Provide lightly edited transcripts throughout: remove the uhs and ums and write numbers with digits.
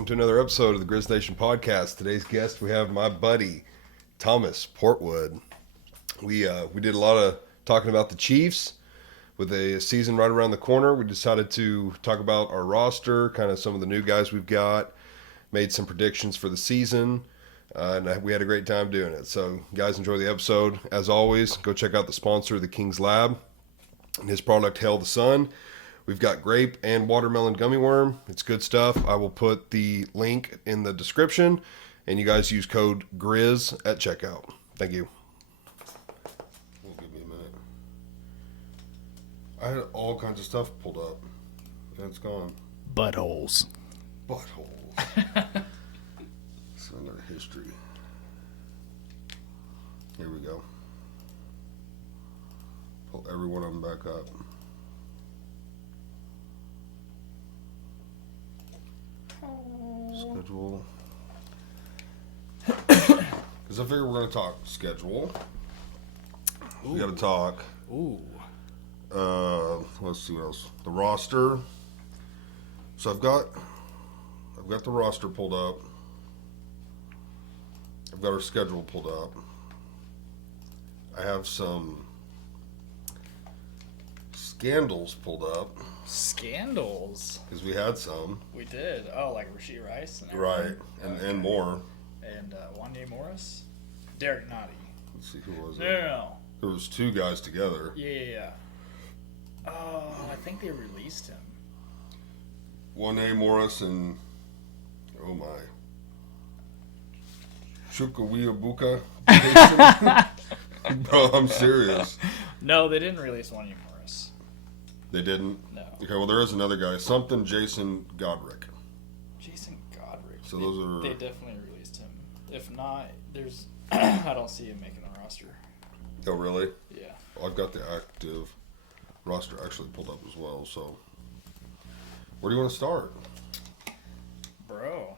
Welcome to another episode of the Grizz Nation podcast. Today's guest, we have my buddy, Thomas Portwood. We did a lot of talking about the Chiefs with a season right around the corner. We decided to talk about our roster, kind of some of the new guys we've got, made some predictions for the season, and we had a great time doing it. So, guys, enjoy the episode. As always, go check out the sponsor, the King's Lab, and his product, Hail the Sun. We've got grape and watermelon gummy worm. It's good stuff. I will put the link in the description, and you guys use code GRIZ at checkout. Thank you. Give me a minute. I had all kinds of stuff pulled up, and it's gone. Buttholes. So another history. Here we go. Pull every one of them back up. Schedule. Because I figure we're going to talk schedule. We got to talk. Let's see what else. The roster. So I've got the roster pulled up. I've got our schedule pulled up. I have some scandals pulled up. Scandals? Because we had some. We did. Oh, like Rashee Rice? And Right. And more. And Wanye Morris? Derek Nottie. Let's see, who was it? No. There was two guys together. Yeah. Oh, I think they released him. Wanye Morris and, oh my, Chukwuebuka. Bro, I'm serious. No, they didn't release Wanye Morris. They didn't? No. Okay, well, there is another guy. Something Jason Godric. Jason Godric. So those are... They definitely released him. If not, there's... I don't see him making a roster. Oh, really? Yeah. Well, I've got the active roster actually pulled up as well, so... Where do you want to start? Bro,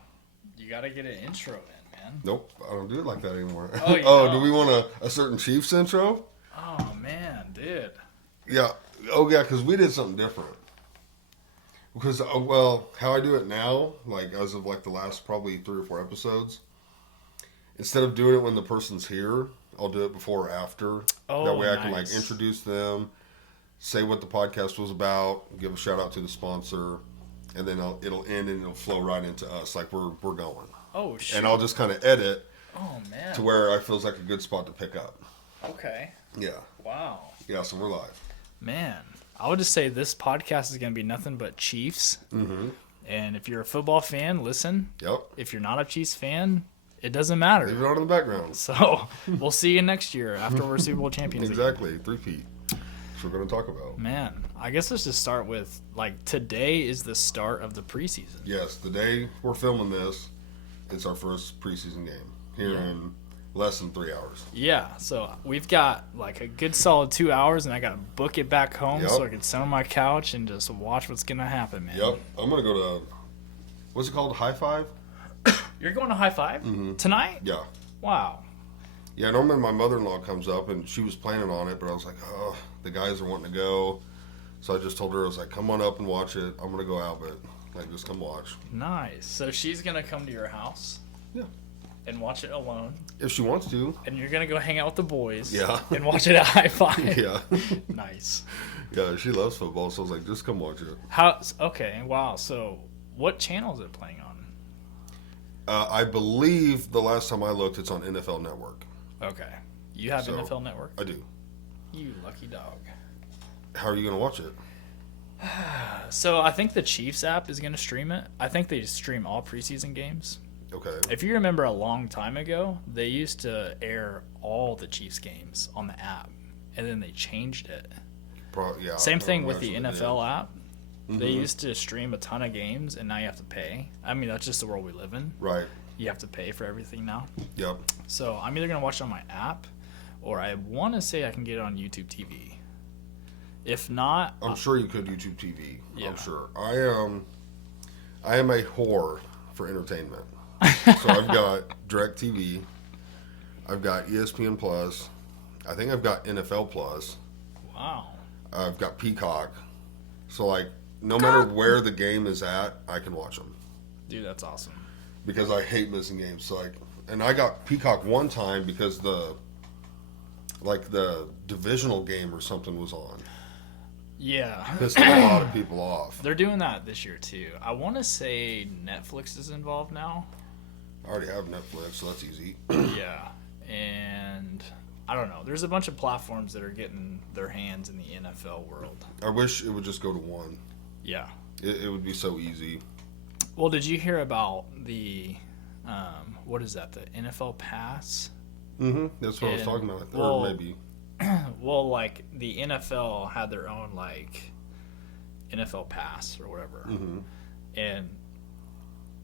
you gotta get an intro in, man. Nope, I don't do it like that anymore. Oh, you oh don't? do we want a certain Chiefs intro? Oh, man, dude. Yeah. Oh, yeah, because we did something different. Because, well, how I do it now, like, as of, like, the last probably 3 or 4 episodes, instead of doing it when the person's here, I'll do it before or after. Oh, that way I nice. can, like, introduce them, say what the podcast was about, give a shout-out to the sponsor, and then it'll end and it'll flow right into us, like we're going. Oh, shit. And I'll just kind of edit Oh, man. to where I feels like a good spot to pick up. Okay. Yeah. Wow. Yeah, so we're live. Man, I would just say this podcast is going to be nothing but Chiefs. Mm-hmm. And if you're a football fan, listen. Yep. If you're not a Chiefs fan, it doesn't matter. Leave it on in the background. So we'll see you next year after we're Super Bowl champions. Exactly. 3-peat. That's what we're going to talk about. Man, I guess let's just start with, like, today is the start of the preseason. Yes, the day we're filming this, it's our first preseason game here in less than 3 hours. Yeah, so we've got, like, a good solid 2 hours, and I got to book it back home Yep. so I can sit on my couch and just watch what's going to happen, man. Yep. I'm going to go to, what's it called, High Five? You're going to High Five tonight? Yeah. Wow. Yeah, normally my mother-in-law comes up, and she was planning on it, but I was like, oh, the guys are wanting to go. So I just told her, I was like, come on up and watch it. I'm going to go out, but, like, just come watch. Nice. So she's going to come to your house? Yeah. And watch it alone? If she wants to. And you're going to go hang out with the boys? Yeah. And watch it at High Five? Yeah. Nice. Yeah, she loves football, so I was like, just come watch it. Okay, wow. So what channel is it playing on? I believe the last time I looked, it's on NFL Network. Okay. You have So, NFL Network? I do. You lucky dog. How are you going to watch it? So I think the Chiefs app is going to stream it. I think they stream all preseason games. Okay. If you remember a long time ago, they used to air all the Chiefs games on the app, and then they changed it. Yeah. Same thing with Actually, the they NFL app. They Mhm. used to stream a ton of games, and now you have to pay. I mean, that's just the world we live in. Right. You have to pay for everything now. Yep. So I'm either going to watch it on my app, or I want to say I can get it on YouTube TV. If not, I'm sure you could YouTube TV. Yeah. I'm sure. I am a whore for entertainment. So I've got DirecTV. I've got ESPN Plus. I think I've got NFL Plus. wow. I've got Peacock. So, like, no matter where the game is at, I can watch them. Dude, that's awesome. because I hate missing games. So and I got Peacock one time because the divisional game or something was on. Yeah. Pissed a lot of people off. They're doing that this year too. I want to say Netflix is involved now. I already have Netflix, so that's easy. Yeah. And I don't know. There's a bunch of platforms that are getting their hands in the NFL world. I wish it would just go to one. Yeah. It would be so easy. Well, did you hear about the what is that? The NFL Pass? Mm-hmm. That's what I was talking about. Or maybe. Well, like the NFL had their own like NFL Pass or whatever, Mm-hmm. and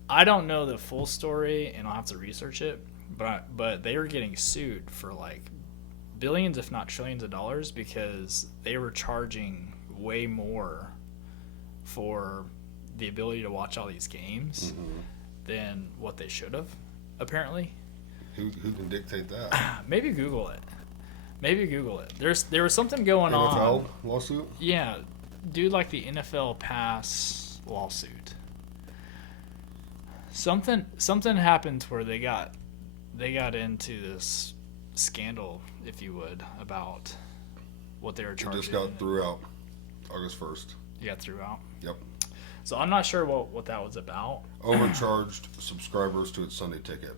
I don't know the full story, and I'll have to research it. But they were getting sued for like billions, if not trillions, of dollars because they were charging way more for the ability to watch all these games than what they should have. Apparently, Who can dictate that? maybe Google it. Maybe Google it. There was something going on. NFL lawsuit? Yeah, dude, like the NFL Pass lawsuit. Something happened where they got into this scandal, if you would, about what they were It charging. just got threw out August 1st. You got threw out. Yep. So I'm not sure what that was about. Overcharged subscribers to its Sunday ticket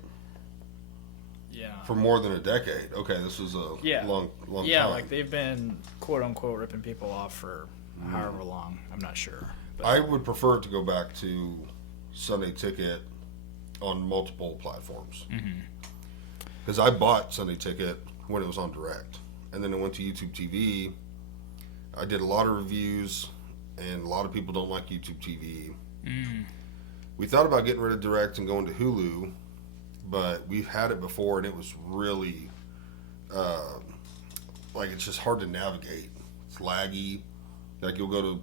Yeah. for more than a decade. Okay, this was a Yeah. long Yeah, time. like they've been quote unquote ripping people off for however long. I'm not sure. But I would prefer it to go back to Sunday Ticket on multiple platforms. Because I bought Sunday Ticket when it was on Direct, and then it went to YouTube TV. I did a lot of reviews, and a lot of people don't like YouTube TV. We thought about getting rid of Direct and going to Hulu, but we've had it before, and it was really like it's just hard to navigate. It's laggy. Like you'll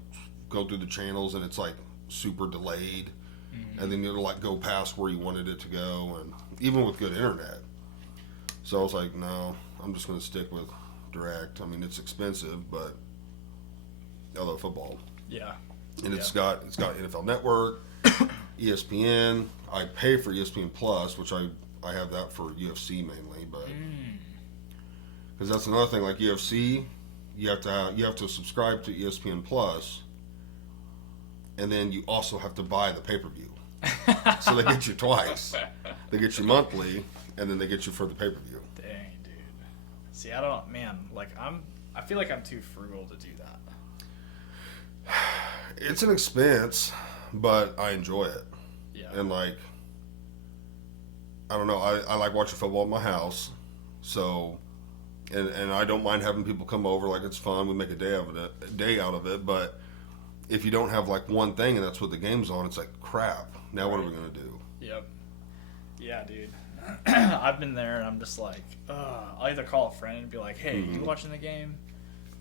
go through the channels, and it's like super delayed, and then it'll like go past where you wanted it to go, and even with good internet. So I was like, no, I'm just going to stick with Direct. I mean, it's expensive, but I love football, yeah. and it's got NFL Network, ESPN. I pay for ESPN Plus, which I have that for UFC mainly, but because that's another thing. Like UFC, you have to subscribe to ESPN Plus, and then you also have to buy the pay-per-view. So they get you twice. They get you monthly, and then they get you for the pay-per-view. Dang, dude. See, I don't, man. Like I feel like I'm too frugal to do that. It's an expense, but I enjoy it. Yeah. And like, I don't know, I like watching football at my house, so, and I don't mind having people come over. Like, it's fun. We make a day out of it. But if you don't have like one thing and that's what the game's on, it's like crap. Now what are we gonna do? Yep. Yeah, dude. I've been there, and I'm just like, I'll either call a friend and be like, "Hey, you watching the game?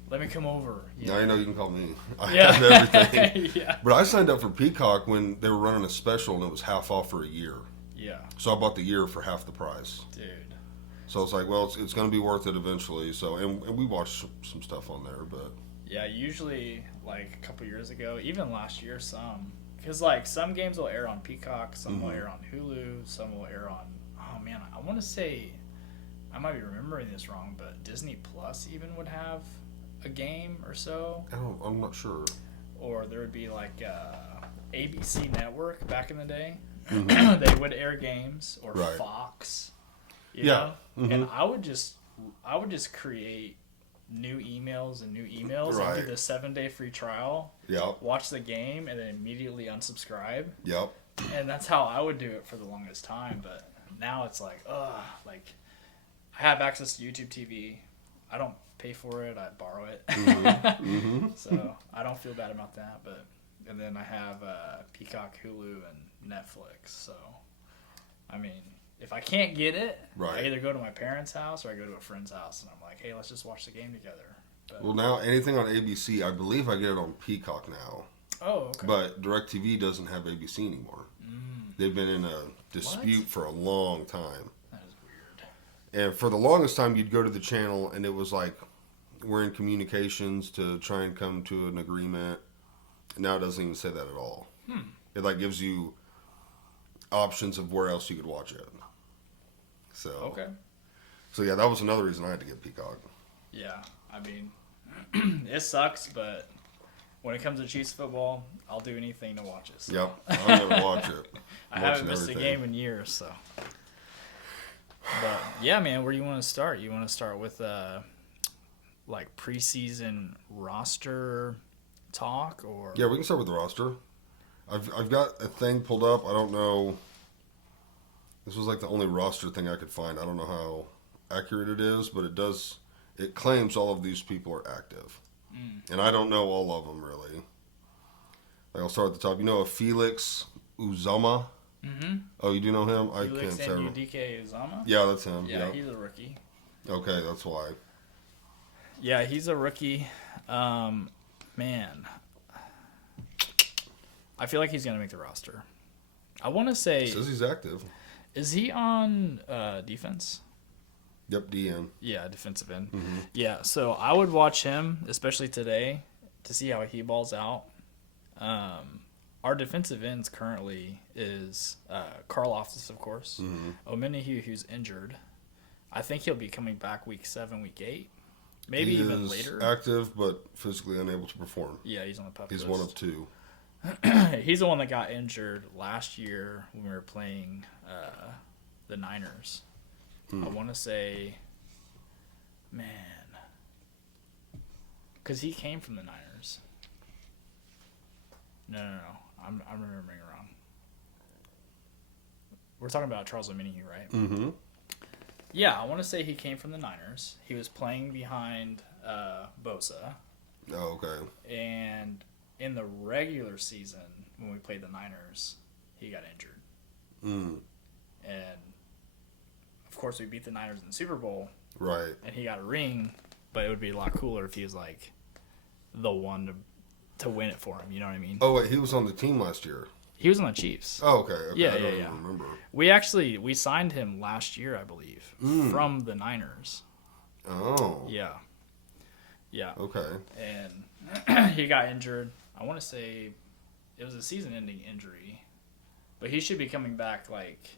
Let me come over." Now you know you can call me. I Yeah. have everything. Yeah. But I signed up for Peacock when they were running a special and it was half off for a year. Yeah, So I bought the year for half the price. dude. So it's like, well, it's going to be worth it eventually. So and we watched some stuff on there, but Yeah, usually like a couple years ago, even last year, because like some games will air on Peacock, some will air on Hulu, some will air on. Oh man, I want to say, I might be remembering this wrong, but Disney Plus even would have a game or so, I'm not sure. or there would be like ABC Network back in the day. They would air games, or Right. Fox. You Yeah. know? And I would just create new emails and Right. do the 7-day free trial, Yep. watch the game, and then immediately unsubscribe. Yep. And that's how I would do it for the longest time. But now it's like, like I have access to YouTube TV. I don't pay for it. I borrow it. So I don't feel bad about that. And then I have Peacock, Hulu, and Netflix. So, I mean, if I can't get it, Right. I either go to my parents' house or I go to a friend's house, and I'm like, hey, let's just watch the game together. But, Well, now anything on ABC, I believe I get it on Peacock now, oh, okay. but DirecTV doesn't have ABC anymore. They've been in a dispute for a long time. That is weird. And for the longest time, you'd go to the channel, and it was like, we're in communications to try and come to an agreement. Now it doesn't even say that at all. It like gives you options of where else you could watch it. So Okay. So yeah, that was another reason I had to get Peacock. Yeah, I mean, it sucks, but when it comes to Chiefs football, I'll do anything to watch it. So. Yep, I'm gonna watch it. I Watching haven't missed everything. a game in years, so. But yeah, man, where do you want to start? You want to start with like preseason roster talk, or Yeah, we can start with the roster. I've got a thing pulled up. I don't know. This was like the only roster thing I could find. I don't know how accurate it is, but it does. It claims all of these people are active, and I don't know all of them really. Like I'll start at the top. You know, a Felix Uzama. Mm-hmm. Oh, you do know him? I Felix can't say. and DK Uzama? Yeah, that's him. Yeah, Yeah. he's a rookie. Okay, that's why. Yeah, he's a rookie. Man, I feel like he's gonna make the roster. I want to say, It says he's active. is he on defense? Yep, DN. Yeah, defensive end. Mm-hmm. Yeah, so I would watch him, especially today, to see how he balls out. Our defensive ends currently is Carl Loftus, of course. Mm-hmm. Omenihu, who's injured. I think he'll be coming back week 7, week 8. Maybe He even is later. active, but physically unable to perform. Yeah, he's on the pup He's list. one of two. He's the one that got injured last year when we were playing the Niners. I want to say, man, because he came from the Niners. No. I'm remembering wrong. We're talking about Charles Omenihu, right? Mm-hmm. Yeah, I want to say he came from the Niners. He was playing behind Bosa. Oh, okay. And in the regular season, when we played the Niners, he got injured. Mm. And, of course, we beat the Niners in the Super Bowl, Right. and he got a ring, but it would be a lot cooler if he was, like, the one to win it for him. You know what I mean? Oh, wait, he was on the team last year. He was on the Chiefs. Oh, okay. Yeah, I don't yeah. even remember. We signed him last year, I believe, Mm. from the Niners. Oh. Yeah. Yeah. Okay. And he got injured. I want to say it was a season-ending injury, but he should be coming back like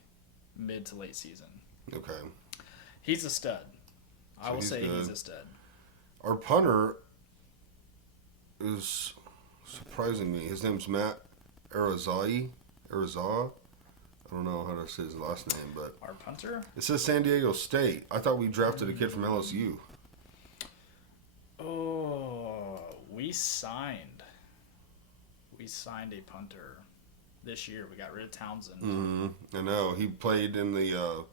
mid to late season. Okay. He's a stud. I So will he's say good. he's a stud. Our punter is surprising me. His name's Matt Arizai. I don't know how to say his last name, but Our punter? it says San Diego State. I thought we drafted a kid from LSU. Oh, we signed a punter this year. We got rid of Townsend. Mm-hmm. I know. He played in the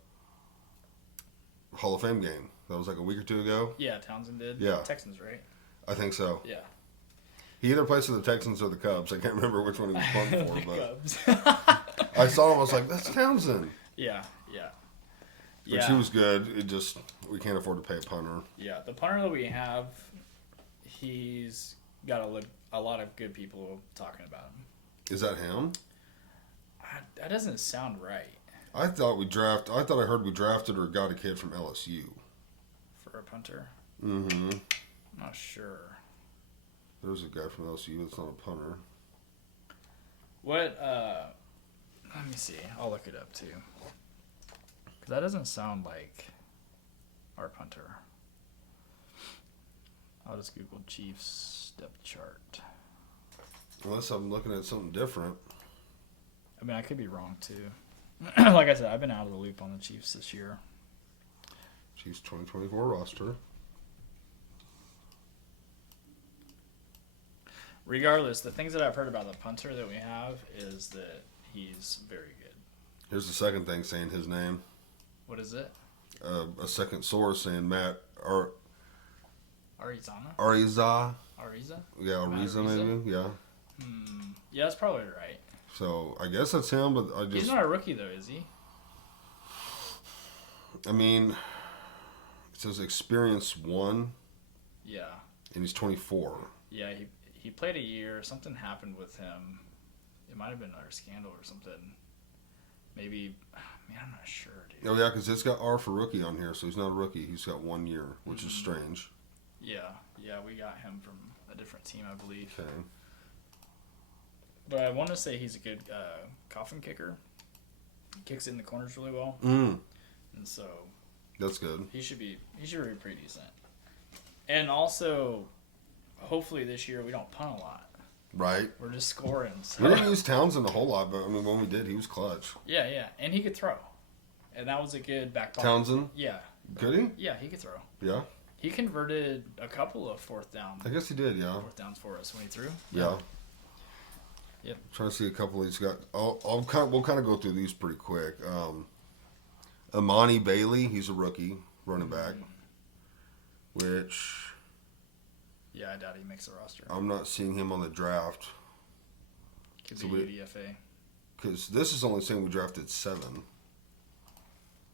Hall of Fame game. That was like a week or two ago. Yeah, Townsend did. Yeah. Texans, right? I think so. Yeah. He either plays for the Texans or the Cubs. I can't remember which one he was punting for, The but Cubs. I saw him. I was like, "That's Townsend." Yeah. But he was good. It just we can't afford to pay a punter. Yeah, the punter that we have, he's got a lot of good people talking about him. Is that him? That doesn't sound right I thought I heard we drafted or got a kid from LSU. for a punter. Mm-hmm. I'm not sure. There's a guy from LSU that's not a punter. What? Let me see. I'll look it up too. Cause that doesn't sound like our punter. I'll just Google Chiefs depth chart. Unless I'm looking at something different. I mean, I could be wrong too. Like I said, I've been out of the loop on the Chiefs this year. Chiefs 2024 roster. Regardless, the things that I've heard about the punter that we have is that he's very good. Here's the second thing saying his name. What is it? A second source saying Matt Arizona? Ariza. Ariza? Yeah, Matt Ariza Ariza? maybe. Yeah. Yeah, that's probably right. So I guess that's him, but I He's just. not a rookie though, is he? I mean, it says experience 1, Yeah. and he's 24. Yeah, he played a year. Something happened with him. It might have been another scandal or something. Maybe, man, I'm not sure, dude. Oh yeah, because it's got R for rookie on here, so he's not a rookie. He's got 1 year, which is strange. Yeah, we got him from a different team, I believe. Okay. But I want to say he's a good coffin kicker. kicks it in the corners really well, Mm, and so that's good. he should be pretty decent. And also, hopefully this year we don't punt a lot. Right. We're just scoring. So. We didn't use Townsend a whole lot, but I mean, when we did, he was clutch. Yeah, and he could throw, and that was a good back pocket. Townsend, Yeah, could he? yeah, he could throw. Yeah, He converted a couple of fourth downs for us when he threw. yeah. Yep. Trying to see a couple he's got. We'll kind of go through these pretty quick. Amani Bailey, he's a rookie running back, which Yeah, I doubt he makes the roster. I'm not seeing him on the draft Could so be we- UDFA. because this is only saying we drafted 7.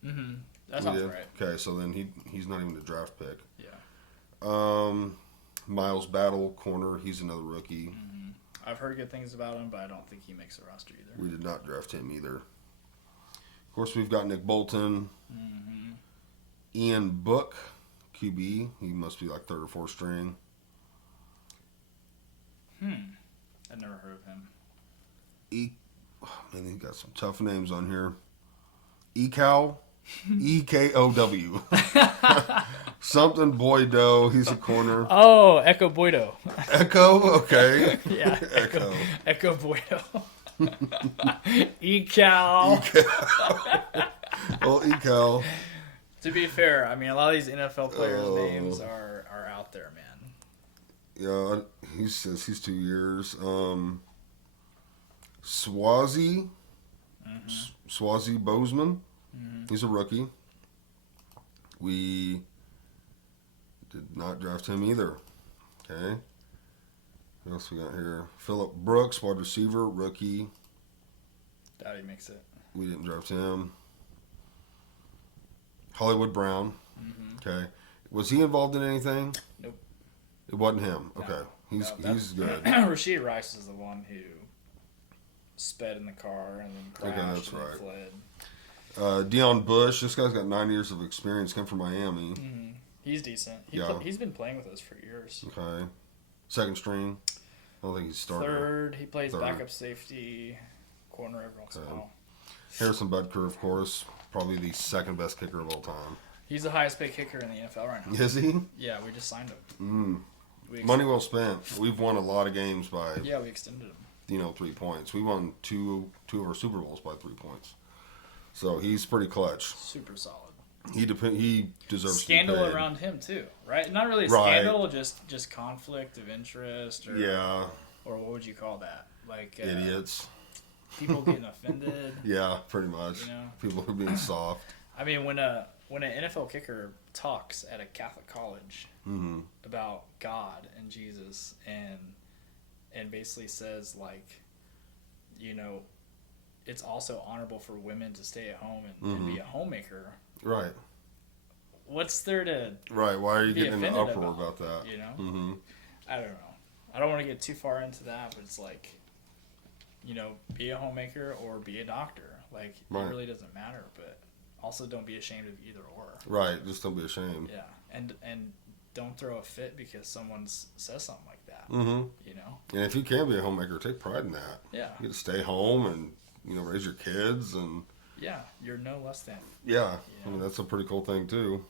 Mm-hmm. That We sounds did? right. Okay, so then he's not even the draft pick. Yeah. Miles Battle, corner, he's another rookie. Mm-hmm. I've heard good things about him, but I don't think he makes the roster either. We did not draft him either. Of course, we've got Nick Bolton, Mm-hmm. Ian Book, QB. He must be like 3rd or 4th string. I've never heard of him. Man, he got some tough names on here. Ekow, EKOW. Something Boydo. He's a corner. Oh, Echo Boydo. Echo. Okay. Yeah, Echo. Echo Boydo. Ecal. Well, Ecal. To be fair, I mean, a lot of these NFL players' Oh. names are out there, man. Yeah, he says he's 2 years. Swazi. Swazi Bozeman. He's a rookie. We did not draft him either. Okay. What else we got here? Phillip Brooks, wide receiver, rookie. Doubt he makes it. We didn't draft him. Hollywood Brown. Okay. Was he involved in anything? Nope. It wasn't him. No. Okay. No, He's good. Rasheed Rice is the one who sped in the car and then crashed that's and then right. fled. Dion Bush. This guy's got 9 years of experience. Come from Miami. He's decent. Yeah. He's been playing with us for years. Okay. 2nd string. I don't think he's started. Third, he plays Third. backup safety, corner every once in a while. Harrison Butker, of course, probably the 2nd best kicker of all time. He's the highest paid kicker in the NFL right now. Is he? Yeah, we just signed him. Money well spent. We've won a lot of games by Yeah, we extended him. 3 points. We won two of our Super Bowls by 3 points. So he's pretty clutch. Super solid. He deserves Scandal to be paid. around him too, right? Not really a Right. scandal, just conflict of interest, or Yeah, or what would you call that? Like idiots. people getting offended. Yeah, pretty much. You know? People are being soft. I mean, when an NFL kicker talks at a Catholic college about God and Jesus and basically says like, it's also honorable for women to stay at home and be a homemaker. Right. What's there to Right. Why are you be getting in an offended uproar about, about that? Mm-hmm. I don't know. I don't want to get too far into that, but it's like, be a homemaker or be a doctor. Like, Right. it really doesn't matter, but also don't be ashamed of either or. Right. Just don't be ashamed. Yeah, and don't throw a fit because someone says something like that. Mm-hmm. And if you can be a homemaker, take pride in that. Yeah, You get to stay home and raise your kids and yeah, you're no less than. yeah. I mean that's a pretty cool thing too.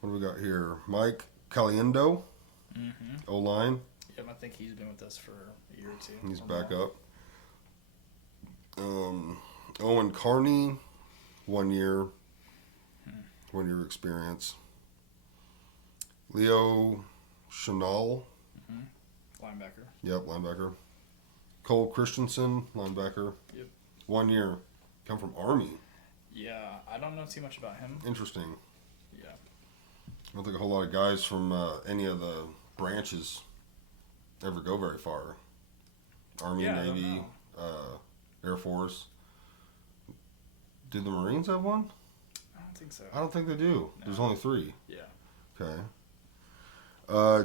What do we got here? Mike Caliendo, O-line. Yep, I think he's been with us for a year or two. He's or back more. up. Owen Carney, 1 year. 1 year experience. Leo Chanel. Linebacker. Yep, linebacker. Cole Christensen, linebacker. Yep. 1 year. Come from Army. Yeah, I don't know too much about him. Interesting. Yeah. I don't think a whole lot of guys from any of the branches ever go very far. Army, Yeah, I don't Navy, Air Force. Did the Marines have one? I don't think so. I don't think they do. No. There's only 3. Yeah. Okay.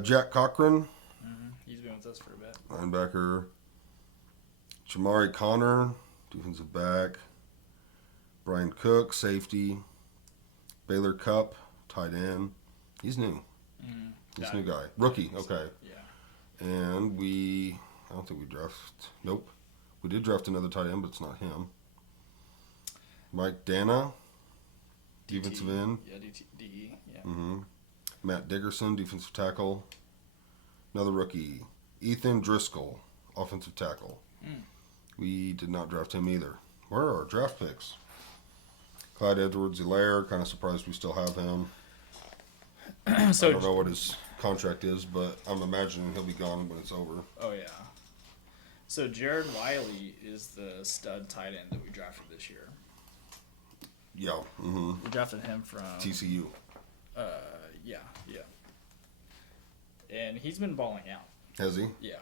Jack Cochran, He's been with us for a bit. linebacker. Jamari Connor, defensive back. Brian Cook, safety. Baylor Cup, tight end. He's new. He's a new guy. Rookie, okay. Yeah. And I don't think we draft. Nope. We did draft another tight end, but it's not him. Mike Dana, defensive end. Yeah, DE. Yeah. Mm-hmm. Matt Dickerson, defensive tackle. Another rookie, Ethan Driscoll, offensive tackle. We did not draft him either. Where are our draft picks? Clyde Edwards-Helaire, kind of surprised we still have him. So I don't know what his contract is, but I'm imagining he'll be gone when it's over. Oh yeah. So Jared Wiley is the stud tight end that we drafted this year. Yeah. Mm-hmm. We drafted him from TCU. yeah. And he's been balling out. Has he? Yeah.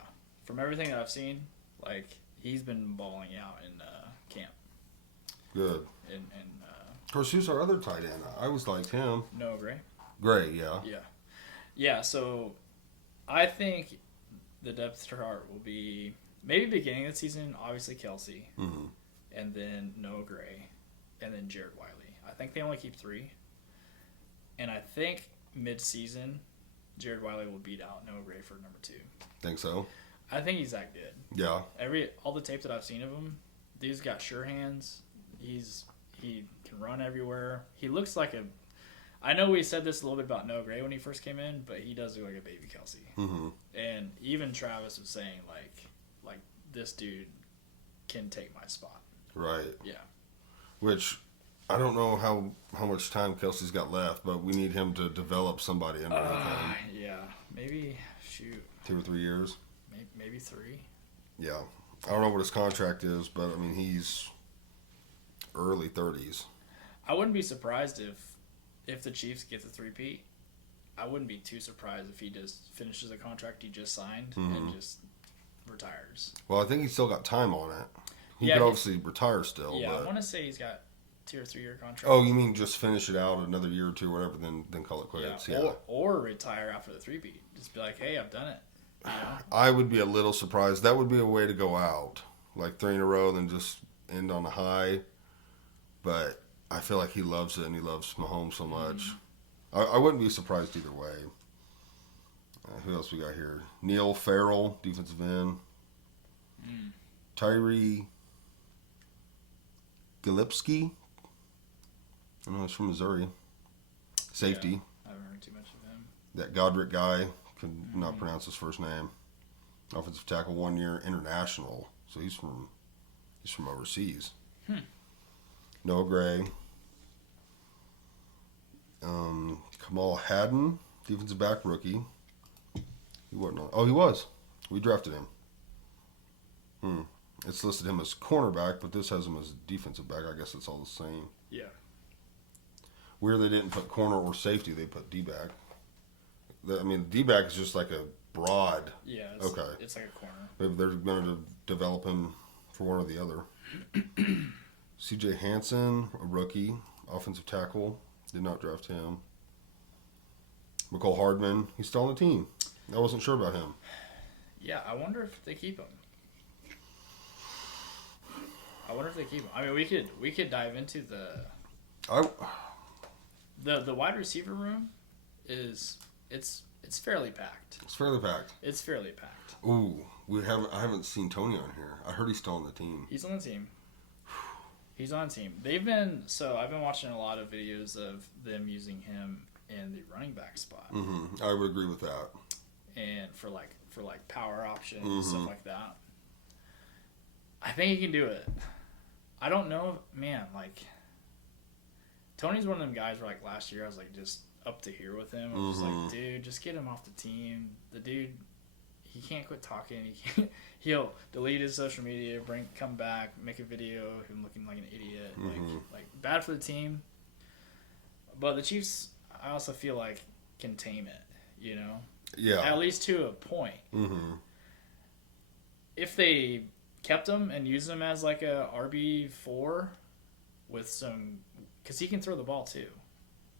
From everything that I've seen, like he's been balling out in camp. Good. And Of course, who's our other tight end? I always liked him. Noah Gray. Gray, yeah. Yeah. So I think the depth chart will be maybe beginning of the season, obviously Kelsey, Mm-hmm. and then Noah Gray, and then Jared Wiley. I think they only keep 3. And I think mid-season, Jared Wiley will beat out Noah Gray for number 2. Think so? I think he's that good. Yeah. All the tape that I've seen of him, dude's got sure hands. He can run everywhere. He looks like a. I know we said this a little bit about Noah Gray when he first came in, but he does look like a baby Kelsey. Mm-hmm. And even Travis was saying like this dude can take my spot. Right. Yeah. Which I don't know how much time Kelsey's got left, but we need him to develop somebody under him. Yeah. Maybe 2 or 3 years. maybe 3. Yeah. I don't know what his contract is, but I mean he's early 30s. I wouldn't be surprised if the Chiefs get the 3-peat. I wouldn't be too surprised if he just finishes a contract he just signed and just retires. Well, I think he's still got time on it. He Yeah, could obviously retire still. Yeah, but... I want to say he's got 2 or 3 year contract. Oh, you mean just finish it out another year or two, or whatever, then call it quits? Yeah. Yeah. Or retire after the 3-peat. Just be like, hey, I've done it. You know? I would be a little surprised. That would be a way to go out, like 3 in a row, then just end on a high. But I feel like he loves it, and he loves Mahomes so much. I wouldn't be surprised either way. Who else we got here? Neil Farrell, defensive end. Tyree Gillespie. I don't know, he's from Missouri. Safety. Yeah, I haven't heard too much of him. That Godric guy, could not pronounce his first name. Offensive tackle, 1 year international. So he's from overseas. Noah Gray. Kamal Haddon, defensive back rookie. He wasn't on. Oh, he was. We drafted him. It's listed him as cornerback, but this has him as defensive back. I guess it's all the same. Yeah. Weird they didn't put corner or safety. They put D-back. I mean, D-back is just like a broad. Yeah. It's like a corner. Maybe they're going to develop him for one or the other. C.J. Hansen, a rookie, offensive tackle. Did not draft him. McCole Hardman, he's still on the team. I wasn't sure about him. Yeah, I wonder if they keep him. I mean, we could dive into the wide receiver room. It's fairly packed. It's fairly packed. It's fairly packed. Ooh, I haven't seen Tony on here. I heard he's still on the team. He's on the team. I've been watching a lot of videos of them using him in the running back spot. Mm-hmm. I would agree with that. And for power options and stuff like that. I think he can do it. I don't know, man, like Tony's one of them guys where like last year I was like just up to here with him. I was like, dude, just get him off the team. The dude, he can't quit talking. He'll delete his social media, come back, make a video of him looking like an idiot. Like bad for the team. But the Chiefs, I also feel like can tame it, you know? Yeah. At least to a point. Mm-hmm. If they kept him and used him as like a RB4 with some, because he can throw the ball too.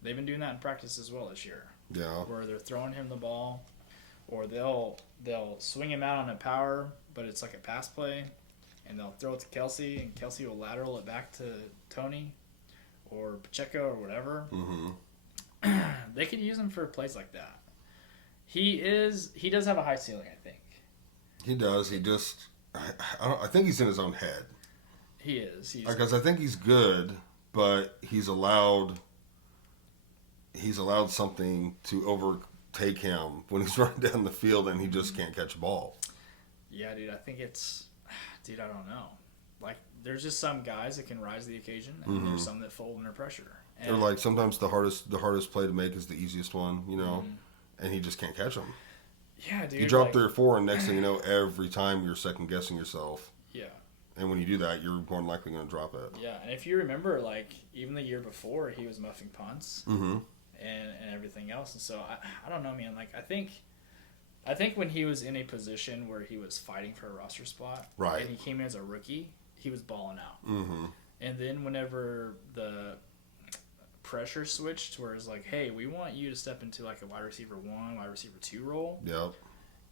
They've been doing that in practice as well this year. Yeah. Where they're throwing him the ball, or they'll swing him out on a power, but it's like a pass play, and they'll throw it to Kelsey, and Kelsey will lateral it back to Tony, or Pacheco, or whatever. Mm-hmm. They could use him for plays like that. He does have a high ceiling, I think. He does. He just, I think he's in his own head. He is. Because I think he's good, but he's allowed something to overtake him when he's running down the field and he just can't catch a ball. Yeah, dude, I think dude, I don't know. Like, there's just some guys that can rise to the occasion, and there's some that fold under pressure. And Or like sometimes the hardest play to make is the easiest one, and he just can't catch them. yeah, dude. You drop like, 3 or 4, and next thing you know, every time you're second guessing yourself. Yeah. And when you do that, you're more than likely going to drop it. Yeah, and if you remember, like, even the year before, he was muffing punts Mm-hmm. and everything else. And so, I don't know, man. Like, I think when he was in a position where he was fighting for a roster spot, Right. and he came in as a rookie, he was balling out. Mm-hmm. And then whenever the pressure switched, where it's like, hey, we want you to step into, like, a wide receiver 1, wide receiver 2 role, Yep.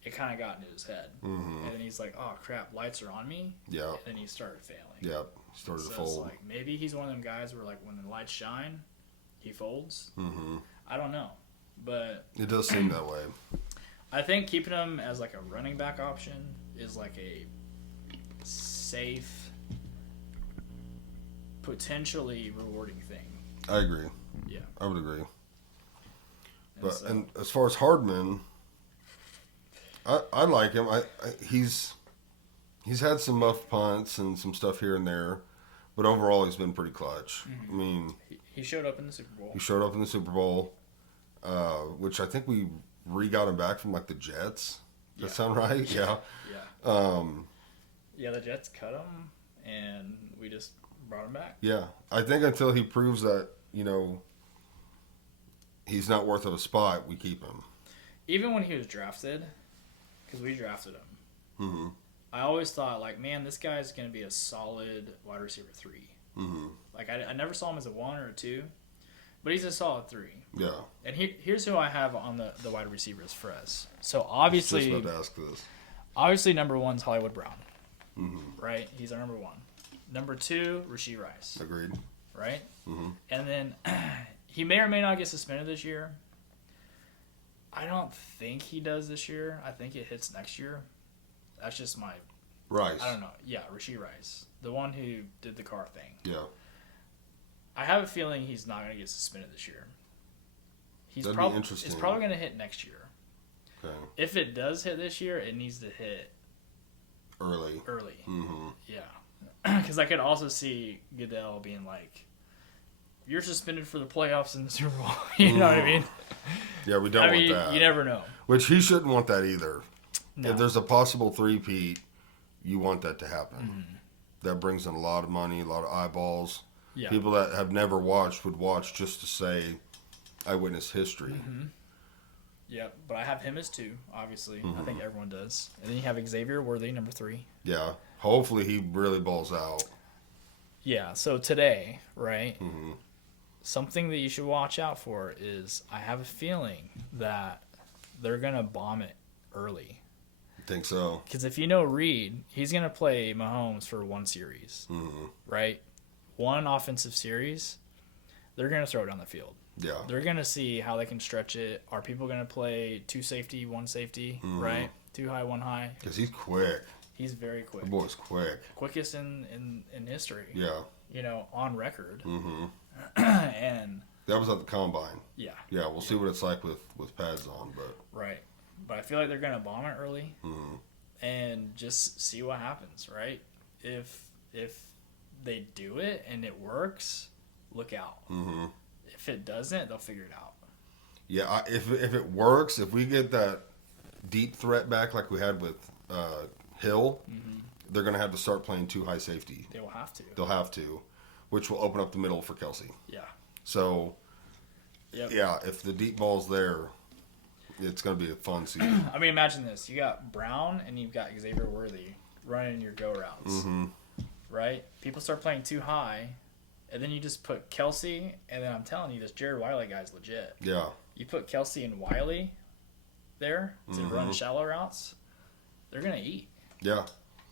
it kind of got into his head. Mm-hmm. And then he's like, oh, crap, lights are on me. Yep. And then he started failing. Yep. Started So to it's fold. like, maybe he's one of them guys where, like, when the lights shine, he folds. Mm-hmm. I don't know. But It does seem that way. I think keeping him as, like, a running back option is, like, a safe, potentially rewarding thing. I agree. Yeah. I would agree. And But so- and as far as Hardman, I like him. He's had some muff punts and some stuff here and there, but overall he's been pretty clutch. I mean, he showed up in the Super Bowl. he showed up in the Super Bowl, which I think we got him back from like the Jets. Does that sound right? Yeah. Yeah. Yeah, the Jets cut him, and we just brought him back. Yeah. I think until he proves that, he's not worth of a spot, we keep him. Even when he was drafted, because we drafted him, Mm-hmm. I always thought, like, man, this guy's going to be a solid wide receiver 3. Mm-hmm. Like, I never saw him as a 1 or a 2, but he's a solid 3. Yeah. And here's who I have on the wide receivers for us. So, Just obviously, about to ask this. number 1's Hollywood Brown, Mm-hmm. right? He's our number 1. Number 2, Rashee Rice, Agreed. right? Mm-hmm. And then he may or may not get suspended this year. I don't think he does this year. I think it hits next year. That's just my... Rice. I don't know. Yeah, Rashee Rice. The one who did the car thing. Yeah. I have a feeling he's not going to get suspended this year. That'd be interesting. It's probably going to hit next year. Okay. If it does hit this year, it needs to hit Early. early. Mm-hmm. Yeah. Because I could also see Goodell being like, you're suspended for the playoffs in the Super Bowl. You know what I mean? Yeah, we don't I want mean, that. you never know. Which he shouldn't want that either. No. If there's a possible three-peat, you want that to happen. Mm-hmm. That brings in a lot of money, a lot of eyeballs. Yeah. People that have never watched would watch just to say, I witnessed history. Mm-hmm. Yeah, but I have him as 2, obviously. Mm-hmm. I think everyone does. And then you have Xavier Worthy, number 3. Yeah. Hopefully he really balls out. Yeah, so today, right, Mm-hmm. something that you should watch out for is I have a feeling that they're going to bomb it early. Think so. Because if you know Reed, he's going to play Mahomes for 1 series, Mm-hmm. right? 1 offensive series, they're going to throw it down the field. Yeah. They're going to see how they can stretch it. Are people going to play 2 safety, 1 safety, Mhm. right? 2 high, 1 high. Because he's quick. He's very quick. The boy's quick. Quickest in history, Yeah. on record. Mm-hmm. And, That was at the combine. yeah, Yeah, we'll see what it's like with pads on, but right. But I feel like they're going to bomb it early mm-hmm. and just see what happens, right? If they do it and it works, look out. Mm-hmm. If it doesn't, they'll figure it out. Yeah, if it works, if we get that deep threat back like we had with Hill, they're going to have to start playing 2 high safety. They will have to. They'll have to, which will open up the middle for Kelsey. Yeah. So, Yep. yeah, if the deep ball's there, it's going to be a fun season. I mean, imagine this. You got Brown and you've got Xavier Worthy running your go routes, Mm-hmm. right? People start playing too high, and then you just put Kelsey, and then I'm telling you, this Jared Wiley guy's legit. Yeah. You put Kelsey and Wiley there to run shallow routes, they're going to eat. Yeah.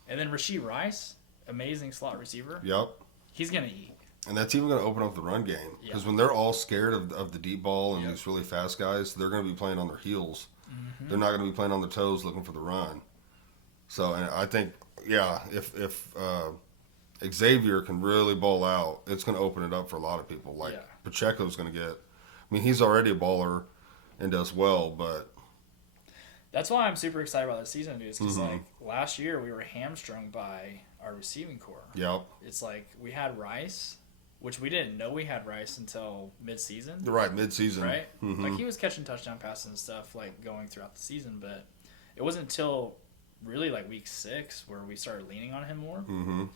And then Rashee Rice, amazing slot receiver, Yep. he's going to eat. And that's even going to open up the run game. Because Yeah. when they're all scared of the deep ball and Yep. these really fast guys, they're going to be playing on their heels. Mm-hmm. They're not going to be playing on their toes looking for the run. So, and I think, yeah, if Xavier can really ball out, it's going to open it up for a lot of people. Like Yeah. Pacheco's going to get. I mean, he's already a baller and does well, but That's why I'm super excited about this season, dude. Because Mhm. like last year we were hamstrung by our receiving core. yep, It's like we had Rice, which we didn't know we had Rice until mid-season, right, mid-season, right? Mhm. Like he was catching touchdown passes and stuff like going throughout the season, but it wasn't until really like week 6 where we started leaning on him more, Mm-hmm.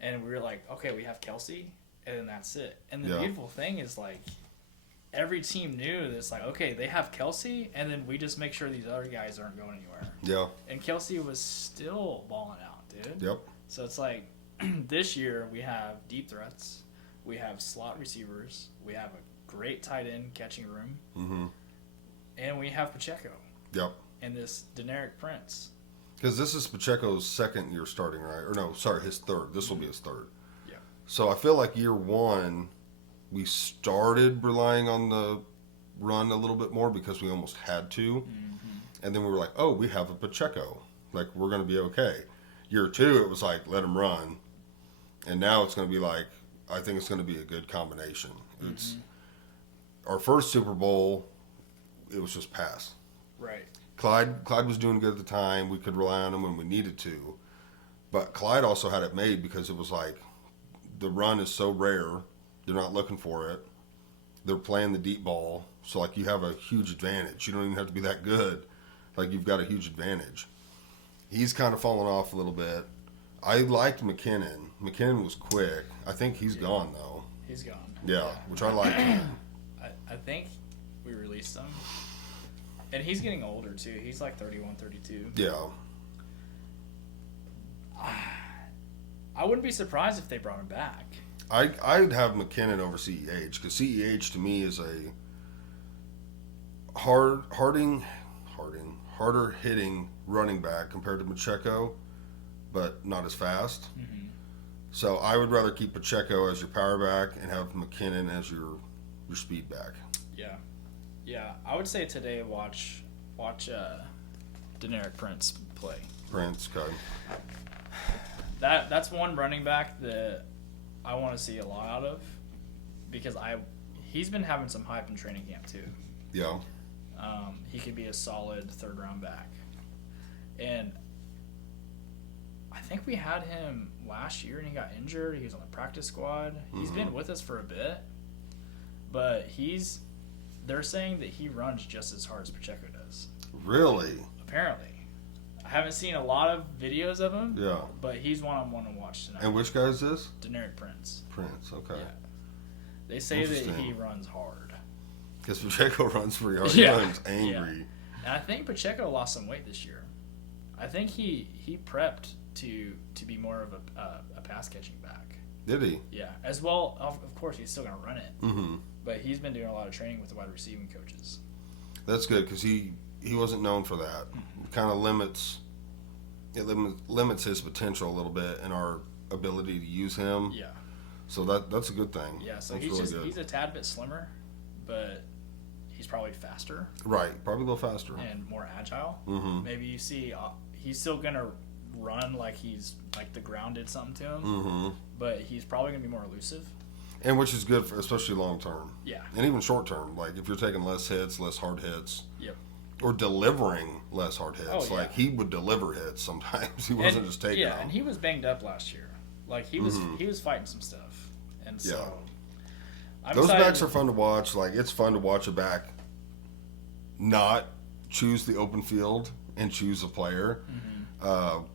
and we were like, okay, we have Kelsey, and then that's it. And the Yeah. beautiful thing is like every team knew that it's like, okay, they have Kelsey, and then we just make sure these other guys aren't going anywhere. Yeah, And Kelsey was still balling out, dude. yep, So it's like this year we have deep threats, we have slot receivers, we have a great tight end catching room, mm-hmm. and we have Pacheco yep. and this Deneric Prince. Because this is Pacheco's second year starting, right? Or no, sorry, his third. This will be his third. Yeah. So I feel like year one, we started relying on the run a little bit more because we almost had to. Mm-hmm. And then we were like, oh, we have a Pacheco. Like, we're going to be okay. Year two, it was like, let him run. And now it's going to be like, I think it's going to be a good combination. It's our first Super Bowl, it was just pass. Right. Clyde was doing good at the time. We could rely on him when we needed to. But Clyde also had it made because it was like the run is so rare. They're not looking for it. They're playing the deep ball. So, like, you have a huge advantage. You don't even have to be that good. Like, you've got a huge advantage. He's kind of fallen off a little bit. I liked McKinnon. McKinnon was quick. I think he's gone, though. He's gone. Yeah, which I liked. I think we released him. And he's getting older, too. He's like 31, 32. Yeah. I wouldn't be surprised if they brought him back. I'd have McKinnon over CEH because CEH to me is a harder hitting running back compared to Pacheco, but not as fast. Mm-hmm. So I would rather keep Pacheco as your power back and have McKinnon as your speed back. Yeah. Yeah. I would say today watch Deneric Prince play. Prince, okay. That's one running back that I want to see a lot out of because he's been having some hype in training camp too. Yeah. He could be a solid 3rd round back. And I think we had him last year and he got injured. He was on the practice squad. He's been with us for a bit. But they're saying that he runs just as hard as Pacheco does. Really? Apparently. I haven't seen a lot of videos of him. Yeah. But he's one I want to watch tonight. And which guy is this? Deneric Prince. Prince, okay. Yeah. They say that Interesting. he runs hard. Because Pacheco runs pretty hard. Yeah. He runs angry. And I think Pacheco lost some weight this year. I think he prepped to be more of a pass catching back. Did he? Yeah. As well, of course, he's still going to run it. Mm-hmm. But he's been doing a lot of training with the wide receiving coaches. That's good because he wasn't known for that. Kind of limits his potential a little bit and our ability to use him. Yeah. So that's a good thing. Yeah. So that's he's a tad bit slimmer, but he's probably faster right. Probably a little faster. and more agile. Mm-hmm. Maybe you see he's still going to run like the ground did something to him, Mm-hmm. but he's probably going to be more elusive. And which is good for especially long term. Yeah. And even short term, like if you're taking less hits, less hard hits. Yep. Or delivering less hard hits. Oh, yeah. Like he would deliver hits sometimes. He wasn't just taking Yeah, them. and he was banged up last year. Like he was fighting some stuff, and so I'm Those excited. backs are fun to watch. Like it's fun to watch a back not choose the open field and choose a player.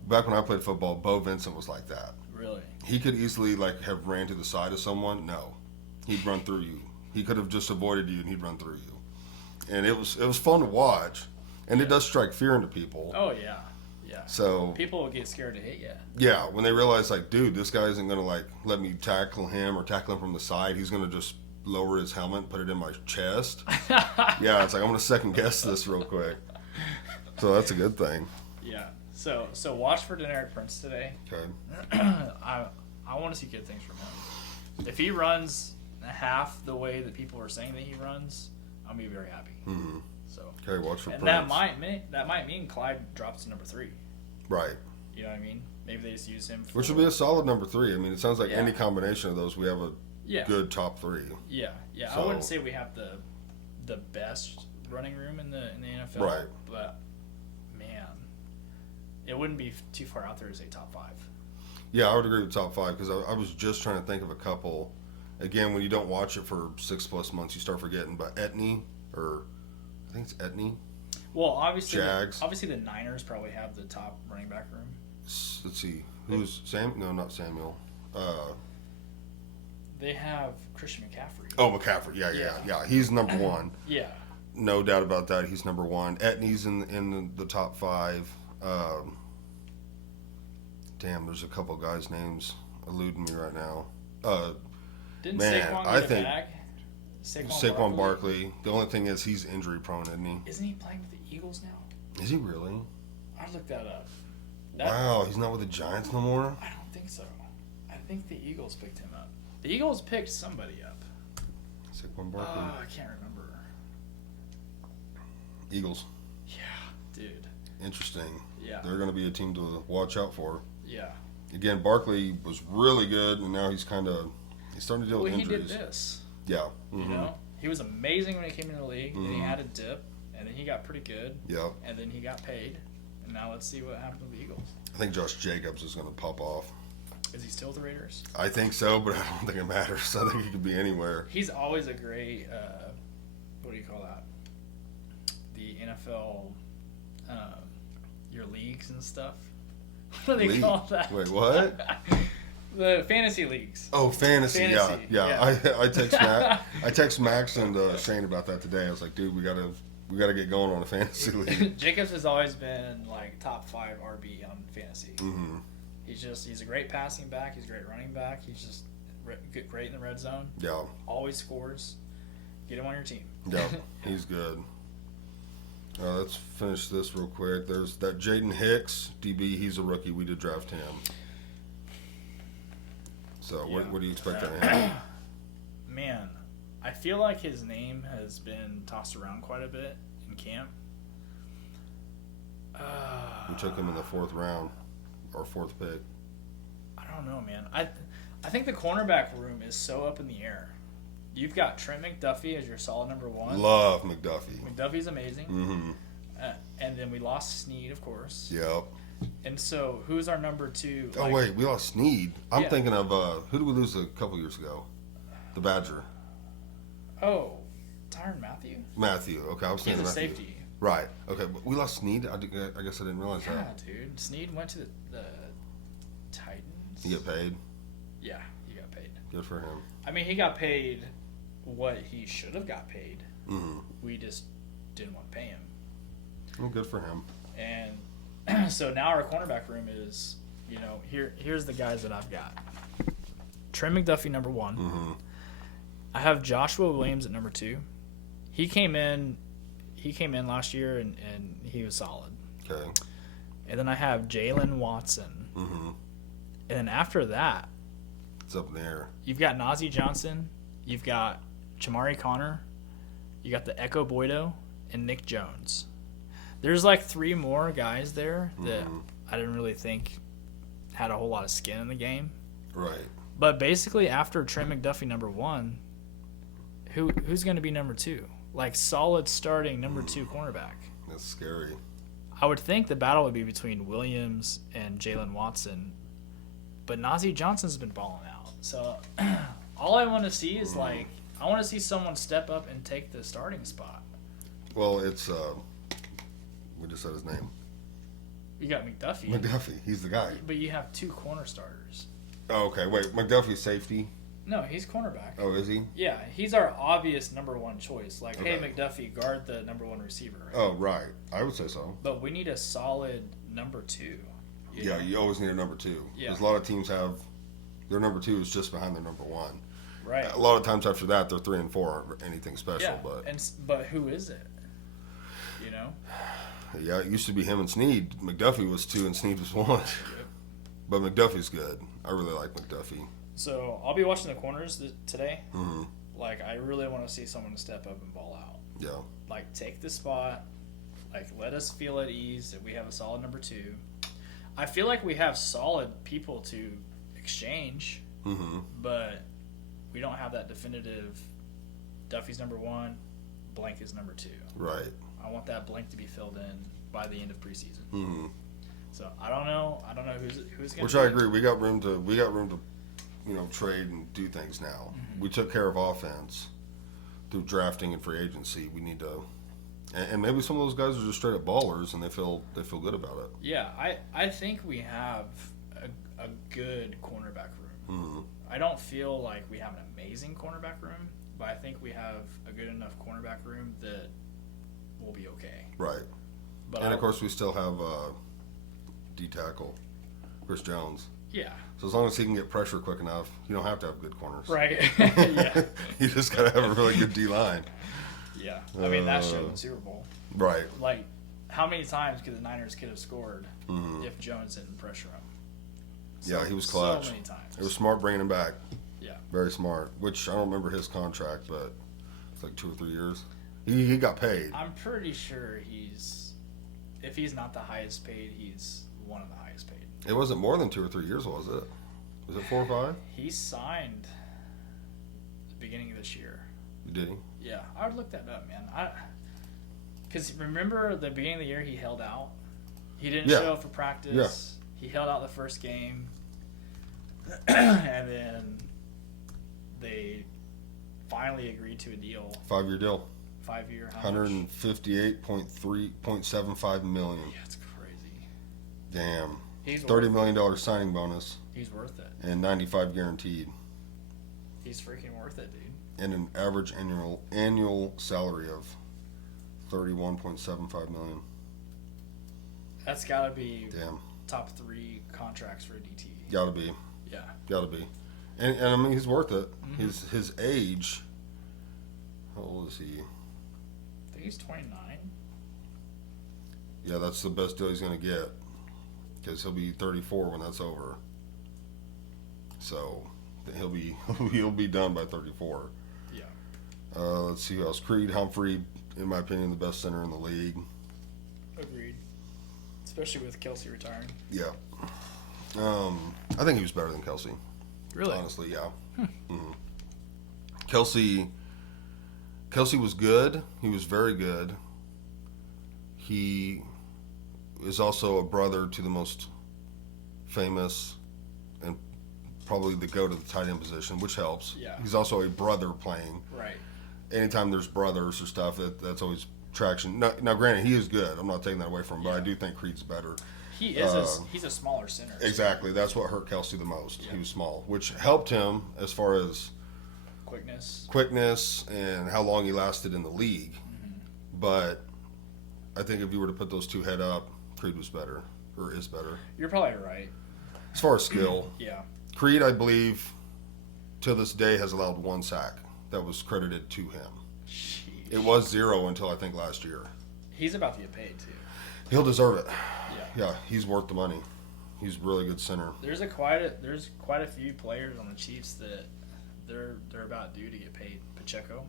Back when I played football, Bo Vincent was like that. Really. He could easily like have ran to the side of someone. No, he'd run through you. He could have just avoided you and he'd run through you. And it was fun to watch, and it does strike fear into people. Oh yeah, yeah. So People will get scared to hit you. yeah, when they realize like, dude, this guy isn't gonna like let me tackle him or tackle him from the side. He's gonna just lower his helmet, put it in my chest. Yeah, it's like I'm gonna second guess this real quick. So that's a good thing. Yeah. So watch for Deneric Prince today. Okay. I want to see good things from him. If he runs half the way that people are saying that he runs, I'll be very happy. Mm-hmm. So. Okay, watch for And Prince. that might mean Clyde drops to number 3. Right. You know what I mean? Maybe they just use him for... Which would be a solid number 3. I mean, it sounds like Yeah. any combination of those, we have a yeah. good top 3. Yeah. I So- wouldn't say we have the best running room in the NFL. Right. But, man, it wouldn't be too far out there to say top 5. Yeah, I would agree with top 5 because I was just trying to think of a couple. Again, when you don't watch it for 6+ months, you start forgetting. But Etney, or I think it's Etney. Well, obviously, Jags. the Niners probably have the top running back room. Let's see. Who's Sam? No, not Samuel. They have Christian McCaffrey. Oh, McCaffrey. Yeah. He's number 1. Yeah. No doubt about that. He's number 1. Etney's in the top 5. Damn, there's a couple of guys' names eluding me right now. Didn't Man, Saquon I get think a bag? Saquon Barkley. The only thing is he's injury prone, isn't he? Isn't he playing with the Eagles now? Is he really? I looked that up. Wow, he's not with the Giants no more? I don't think so. I think the Eagles picked him up. The Eagles picked somebody up. Saquon Barkley. I can't remember. Eagles. Yeah, dude. Interesting. Yeah. They're going to be a team to watch out for. Yeah. Again, Barkley was really good, and now he's starting to deal with He injuries. did this. Yeah. You know, he was amazing when he came into the league. Then he Mhm. had a dip, and then he got pretty good, Yeah. and then he got paid. And now let's see what happened with the Eagles. I think Josh Jacobs is going to pop off. Is he still with the Raiders? I think so, but I don't think it matters. I think he could be anywhere. He's always a great, what do you call that? The NFL, your leagues and stuff. What do they League? call that? Wait, what? The fantasy leagues. Oh, fantasy. Fantasy, Yeah. yeah. I text Max and Shane about that today. I was like, dude, we gotta get going on a fantasy league. Jacobs has always been like top 5 RB on fantasy. Mm-hmm. He's a great passing back. He's a great running back. He's just great in the red zone. Yeah. Always scores. Get him on your team. Yeah. He's good. Let's finish this real quick. There's that Jaden Hicks, DB. He's a rookie. We did draft him. So Yeah. what do you expect out of him? Man, I feel like his name has been tossed around quite a bit in camp. We took him in the 4th round, or 4th pick. I don't know, man. I think the cornerback room is so up in the air. You've got Trent McDuffie as your solid number 1. Love McDuffie. McDuffie's amazing. Mm-hmm. And then we lost Snead, of course. Yep. And so, who's our number 2? Oh wait, we lost Snead. I'm Yeah. thinking of who did we lose a couple years ago? The Badger. Oh, Tyrann Mathieu? Matthew. Okay, I was He's thinking a Matthew. safety. Right. Okay, but we lost Snead. I guess I didn't realize Yeah, that. dude. Snead went to the Titans. He get paid. Yeah, he got paid. Good for him. I mean, he got paid what he should have got paid. Mm-hmm. We just didn't want to pay him. Well, good for him. And so now our cornerback room is, here's the guys that I've got. Trent McDuffie, number 1. Mm-hmm. I have Joshua Williams at number 2. He came in last year and he was solid. Okay. And then I have Jalen Watson. Mm-hmm. And then after that, It's up in the air. you've got Najee Johnson, you've got Chamari Connor, you got the Echo Boydo, and Nick Jones. There's like 3 more guys there that I didn't really think had a whole lot of skin in the game. Right. But basically, after Trent McDuffie number 1, who's going to be number 2? Like solid starting number 2 cornerback. That's scary. I would think the battle would be between Williams and Jalen Watson, but Najee Johnson's been balling out. So all I want to see is I want to see someone step up and take the starting spot. Well, it's we just said his name. You got McDuffie, McDuffie. He's the guy. but you have 2 corner starters. Oh, okay. Wait, McDuffie's safety. No, he's cornerback. Oh, is he? Yeah, he's our obvious number 1 choice. Like, hey, Okay. McDuffie, guard the number 1 receiver. Right? Oh, right. I would say so. But we need a solid number 2. Yeah, know? you always need a number 2. Yeah. Because a lot of teams have their number 2 is just behind their number 1. Right. A lot of times after that, they're 3 and 4 aren't anything special. Yeah, But but who is it? You know? yeah, it used to be him and Snead. McDuffie was 2 and Snead was 1. But McDuffie's good. I really like McDuffie. So I'll be watching the corners today. Mm-hmm. Like, I really want to see someone step up and ball out. Yeah. Like, take the spot. Like, let us feel at ease that we have a solid number 2. I feel like we have solid people to exchange, Mm-hmm. but we don't have that definitive. Duffy's number 1, blank is number 2. Right. I want that blank to be filled in by the end of preseason. Mm-hmm. So I don't know. I don't know who's going. Which I agree. We got room to trade and do things now. Mm-hmm. We took care of offense through drafting and free agency. We need to, and maybe some of those guys are just straight up ballers and they feel good about it. Yeah, I think we have a good cornerback room. Mm-hmm. I don't feel like we have an amazing cornerback room, but I think we have a good enough cornerback room that we'll be okay. Right. But And of course, we still have D tackle Chris Jones. yeah, So as long as he can get pressure quick enough, you don't have to have good corners. right. Yeah, You just got to have a really good D line. yeah. I mean, that showed in the Super Bowl. Right. Like, how many times could the Niners have scored Mhm. if Jones didn't pressure him? Yeah, he was clutch. So many times. It was smart bringing him back. Yeah. Very smart. Which I don't remember his contract, but it's like 2 or 3 years. He got paid. I'm pretty sure if he's not the highest paid, he's one of the highest paid. It wasn't more than 2 or 3 years, was it? Was it 4 or 5? He signed the beginning of this year. Did he? Yeah, I would look that up, man. Because remember the beginning of the year he held out. He didn't Yeah. show up for practice. Yeah. He held out the first game, and then they finally agreed to a deal, 5-year deal. 5-year, how much? 158.75 million. Yeah, it's crazy. Damn. He's $30 worth million signing bonus He's worth it. and 95 guaranteed, He's freaking worth it, dude. and an average annual salary of 31.75 million. That's got to be Damn. top 3 contracts for a DT. Gotta be. Yeah. Gotta be. And I mean, he's worth it. Mhm. His age. How old is he? I think he's 29. Yeah, that's the best deal he's gonna get, because he'll be 34 when that's over. So he'll be done by 34. Yeah. Let's see who else. Creed Humphrey, in my opinion, the best center in the league. Agreed. Especially with Kelsey retiring. Yeah. I think he was better than Kelsey. Really? Honestly, yeah. Mhm. Kelsey was good. He was very good. He is also a brother to the most famous and probably the GOAT of the tight end position, which helps. Yeah. He's also a brother playing. Right. Anytime there's brothers or stuff, that's always traction. Now, granted, he is good. I'm not taking that away from him, but I Yeah. do think Creed's better. He is. He's a smaller center. Exactly. That's what hurt Kelsey the most. Yeah. He was small, which helped him as far as quickness and how long he lasted in the league. But I think if you were to put those two head up, Creed was better, or is better. You're probably right. As far as skill, Yeah. Creed, I believe, to this day has allowed 1 sack that was credited to him. Sheesh. It was 0 until I think last year. He's about to get paid too. He'll deserve it. Yeah. Yeah, he's worth the money. He's a really good center. There's quite a few players on the Chiefs that they're about due to get paid. Pacheco,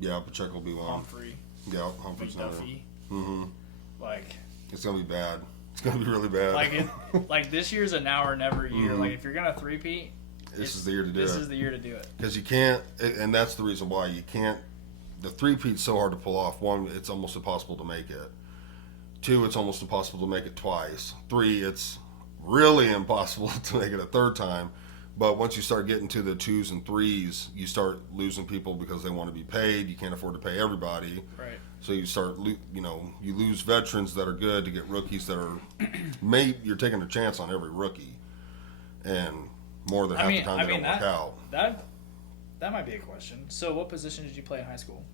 Yeah, Pacheco will be one. Humphrey, Yeah, Humphrey's in there. McDuffie. Mm-hmm. Like It's gonna be bad. It's gonna be really bad. like this year's a now or never year. Mhm. Like if you're gonna three-peat, This is the year to do this it. is the year to do it. Because you can't, and that's the reason why you can't. The three-peat's so hard to pull off. 1, it's almost impossible to make it. 2, it's almost impossible to make it twice. 3, it's really impossible to make it a third time. But once you start getting to the 2s and 3s, you start losing people because they want to be paid. You can't afford to pay everybody. Right. So you start, you lose veterans that are good to get rookies that are, you're taking a chance on every rookie. And more than half the time they don't work out. That might be a question. So what position did you play in high school?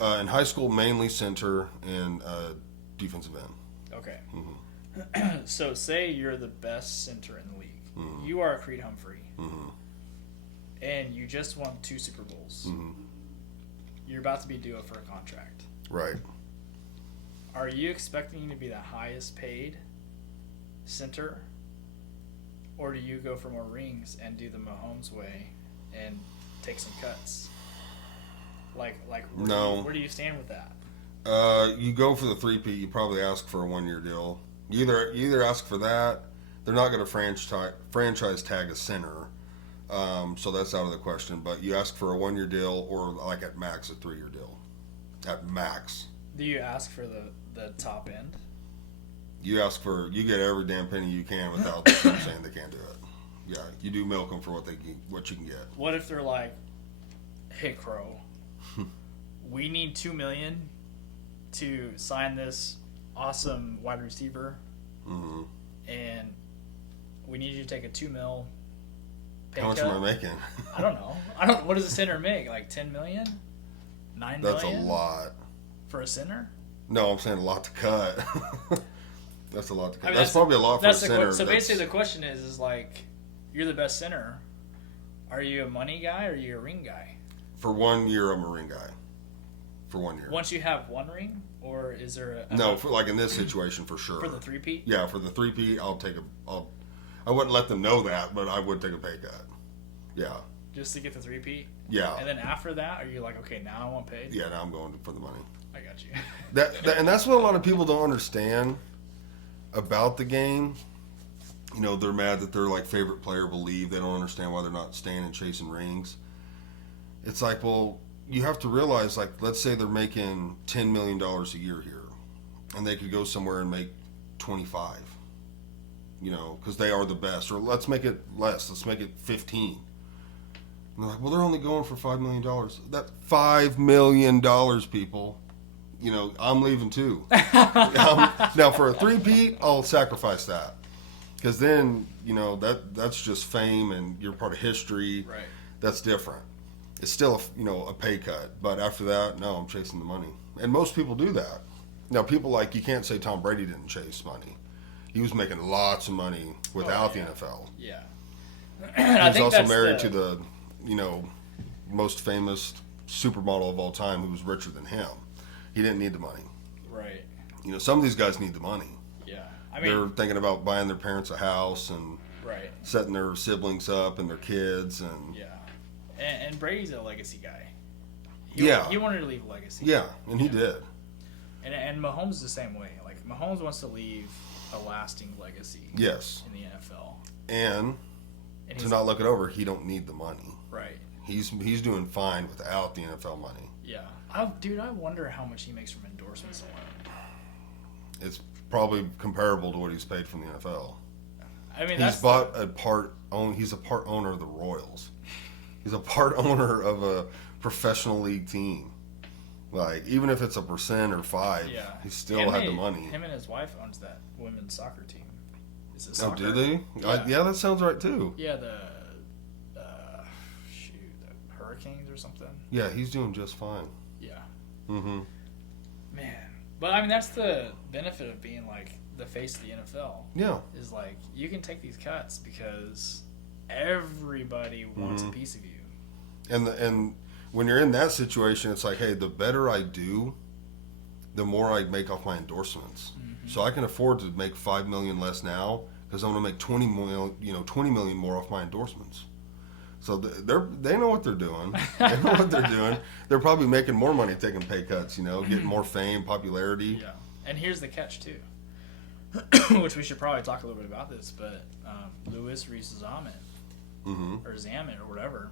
In high school, mainly center and defensive end. Okay. Mm-hmm. So say you're the best center in the league. Mhm. You are a Creed Humphrey. Mm-hmm. And you just won 2 Super Bowls. Mm-hmm. You're about to be due up for a contract. Right. Are you expecting to be the highest paid center? Or do you go for more rings and do the Mahomes way and take some cuts? Like No. where do you stand with that? You go for the 3-peat, you probably ask for a 1-year deal. You either ask for that. They're not going to franchise tag a center, so that's out of the question. But you ask for a 1-year deal, or like at max a 3-year deal. At max, Do you ask for the top end? you get every damn penny you can without them saying they can't do it. Yeah, you do milk them for what you can get. What if they're like, "Hey, Crow, we need $2 million to sign this awesome wide receiver, Mm-hmm. and we need you to take a $2 million pay How much cut." am I making? I don't know. What does a center make? Like $10 million? $9 That's a million lot. for a center? No, I'm saying a lot to cut. That's a lot to cut. I mean, that's probably a lot for a that's the center. So basically, the question is like, you're the best center. Are you a money guy or are you a ring guy? For 1 year, I'm a ring guy. For 1 year. Once you have one ring, or is there a No, for, like in this situation, for sure. for the three-peat? Yeah, for the 3P, I wouldn't let them know that, but I would take a pay cut. Yeah, Just to get the three-peat? yeah, And then after that, are you like, okay, now I want paid? yeah. Now I'm going for the money. I got you. And that's what a lot of people don't understand about the game. You know, they're mad that their like favorite player will leave. They don't understand why they're not staying and chasing rings. It's like, well, you have to realize, like, let's say they're making $10 million a year here, and they could go somewhere and make 25. You know, because they are the best. Or let's make it less. Let's make it 15. And they're like, well, they're only going for $5 million. That $5 million, people. You know, I'm leaving too. Now, for a 3-peat, I'll sacrifice that. Because then, you know, that's just fame and you're part of history. Right. That's different. It's still, a pay cut. But after that, no, I'm chasing the money. And most people do that. Now, people like, you can't say Tom Brady didn't chase money. He was making lots of money without the NFL. Yeah. He's also married to the, most famous supermodel of all time who was richer than him. He didn't need the money. Right. Some of these guys need the money. Yeah. They're thinking about buying their parents a house and right. setting their siblings up and their kids. And Yeah. And Brady's a legacy guy. Yeah. He wanted to leave a legacy. yeah, and he did. And Mahomes is the same way. Like, Mahomes wants to leave a lasting legacy Yes. in the NFL. And And to he's not look it over, he don't need the money. right. He's doing fine without the NFL money. Yeah. Dude, I wonder how much he makes from endorsements alone. It's probably comparable to what he's paid from the NFL. I mean, He's he's a part owner of the Royals. He's a part owner of a professional league team. Like, even if it's 1% or 5%, yeah. he still had the money. Him and his wife owns that women's soccer team. Is it Oh, soccer? do they? Yeah. Yeah, that sounds right too. Yeah, the Hurricanes or something. Yeah, he's doing just fine. Yeah. Mm-hmm. Man. But I mean, that's the benefit of being like the face of the NFL. Yeah. Is like, you can take these cuts because everybody wants a piece of you. And when you're in that situation, it's like, hey, the better I do, the more I make off my endorsements. Mm-hmm. So I can afford to make $5 million less now because I'm going to make $20 million more off my endorsements. So they know what they're doing. They know what they're doing. They're probably making more money taking pay cuts, getting more fame, popularity. Yeah. And here's the catch too, which we should probably talk a little bit about this, but Louis Rees-Zammit, Mm-hmm. or Zammit or whatever,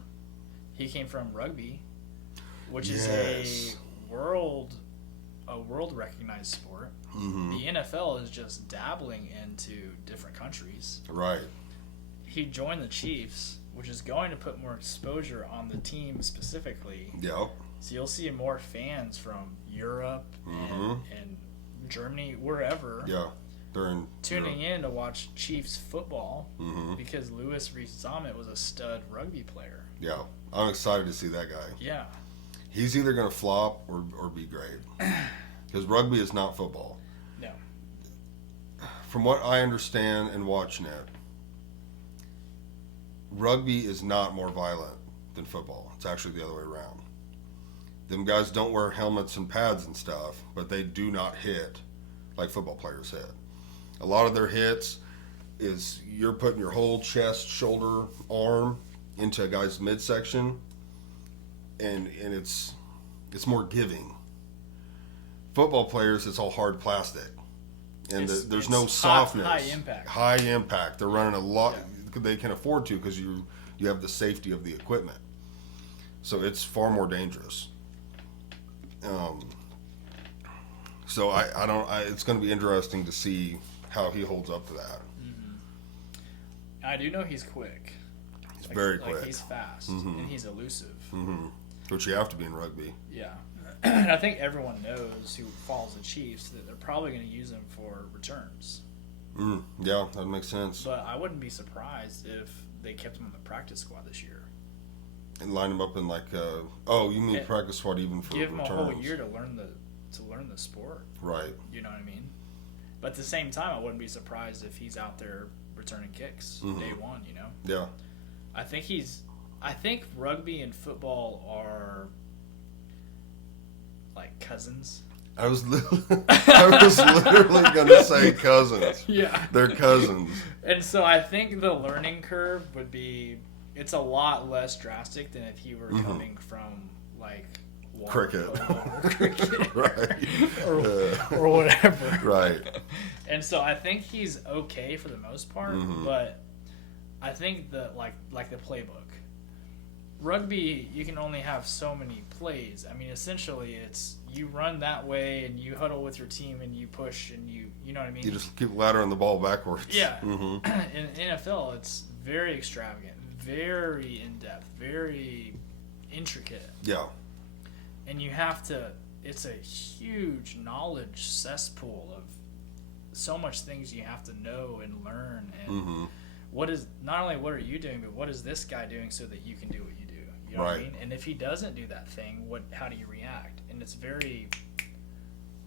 he came from rugby, which Yes. is a world recognized sport. Mm-hmm. The NFL is just dabbling into different countries. Right. He joined the Chiefs, which is going to put more exposure on the team specifically. Yep. So you'll see more fans from Europe and Germany, wherever, Yeah. They're in tuning in to watch Chiefs football Mm-hmm. because Louis Rees-Zammit was a stud rugby player. Yeah. I'm excited to see that guy. Yeah. He's either going to flop or be great. Because rugby is not football. No. From what I understand and watching it, rugby is not more violent than football. It's actually the other way around. Them guys don't wear helmets and pads and stuff, but they do not hit like football players hit. A lot of their hits is you're putting your whole chest, shoulder, arm into a guy's midsection, and it's more giving. Football players, it's all hard plastic. and It's- there's it's no softness. high impact. High impact. They're running a lot. They can afford to because you have the safety of the equipment. So it's far more dangerous. So I don't. It's going to be interesting to see how he holds up to that. I do know he's quick. He's very Like quick, he's fast and he's elusive. which you have to be in rugby. Yeah. And I think everyone knows who follows the Chiefs that they're probably going to use him for returns. Yeah, that makes sense. But I wouldn't be surprised if they kept him on the practice squad this year. And line him up in like, oh, you mean And practice squad even for Give him returns? a whole year to learn the sport. Right. You know what I mean? But at the same time, I wouldn't be surprised if he's out there returning kicks day one. You know, Yeah. I think rugby and football are like cousins. I was literally going to say cousins. Yeah. They're cousins. And so I think the learning curve would be, it's a lot less drastic than if he were coming from like water Cricket. polo or cricket Right. or whatever. Right. And so I think he's okay for the most part, but I think that like the playbook. Rugby, you can only have so many plays. I mean, essentially, it's you run that way and you huddle with your team and you push and you know what I mean? You just keep laddering the ball backwards. Yeah. In NFL, it's very extravagant, very in-depth, very intricate. Yeah. And you have to, it's a huge knowledge cesspool of so much things you have to know and learn. And what is, not only what are you doing, but what is this guy doing so that you can do what you do? You know what I mean? And if he doesn't do that thing, how do you react? And it's very,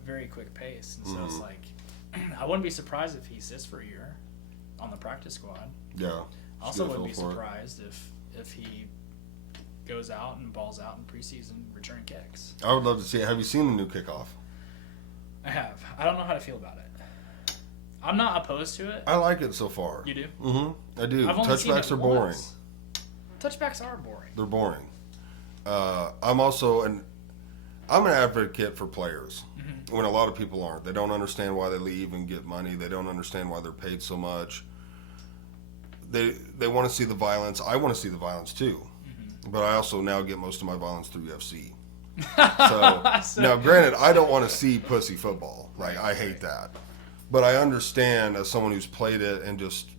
very quick pace. And so it's like, I wouldn't be surprised if he sits for a year on the practice squad. Yeah. I also Just get a wouldn't be feel for it. surprised if he goes out and balls out in preseason return kicks. I would love to see it. Have you seen the new kickoff? I have. I don't know how to feel about it. I'm not opposed to it. I like it so far. You do? I do. I've only seen Touchbacks it are boring. once. Touchbacks are boring. They're boring. I'm also I'm an advocate for players when a lot of people aren't. They don't understand why they leave and get money. They don't understand why they're paid so much. They want to see the violence. I want to see the violence too, but I also now get most of my violence through UFC. So now, granted, I don't want to see pussy football. Like I hate that, but I understand as someone who's played it and just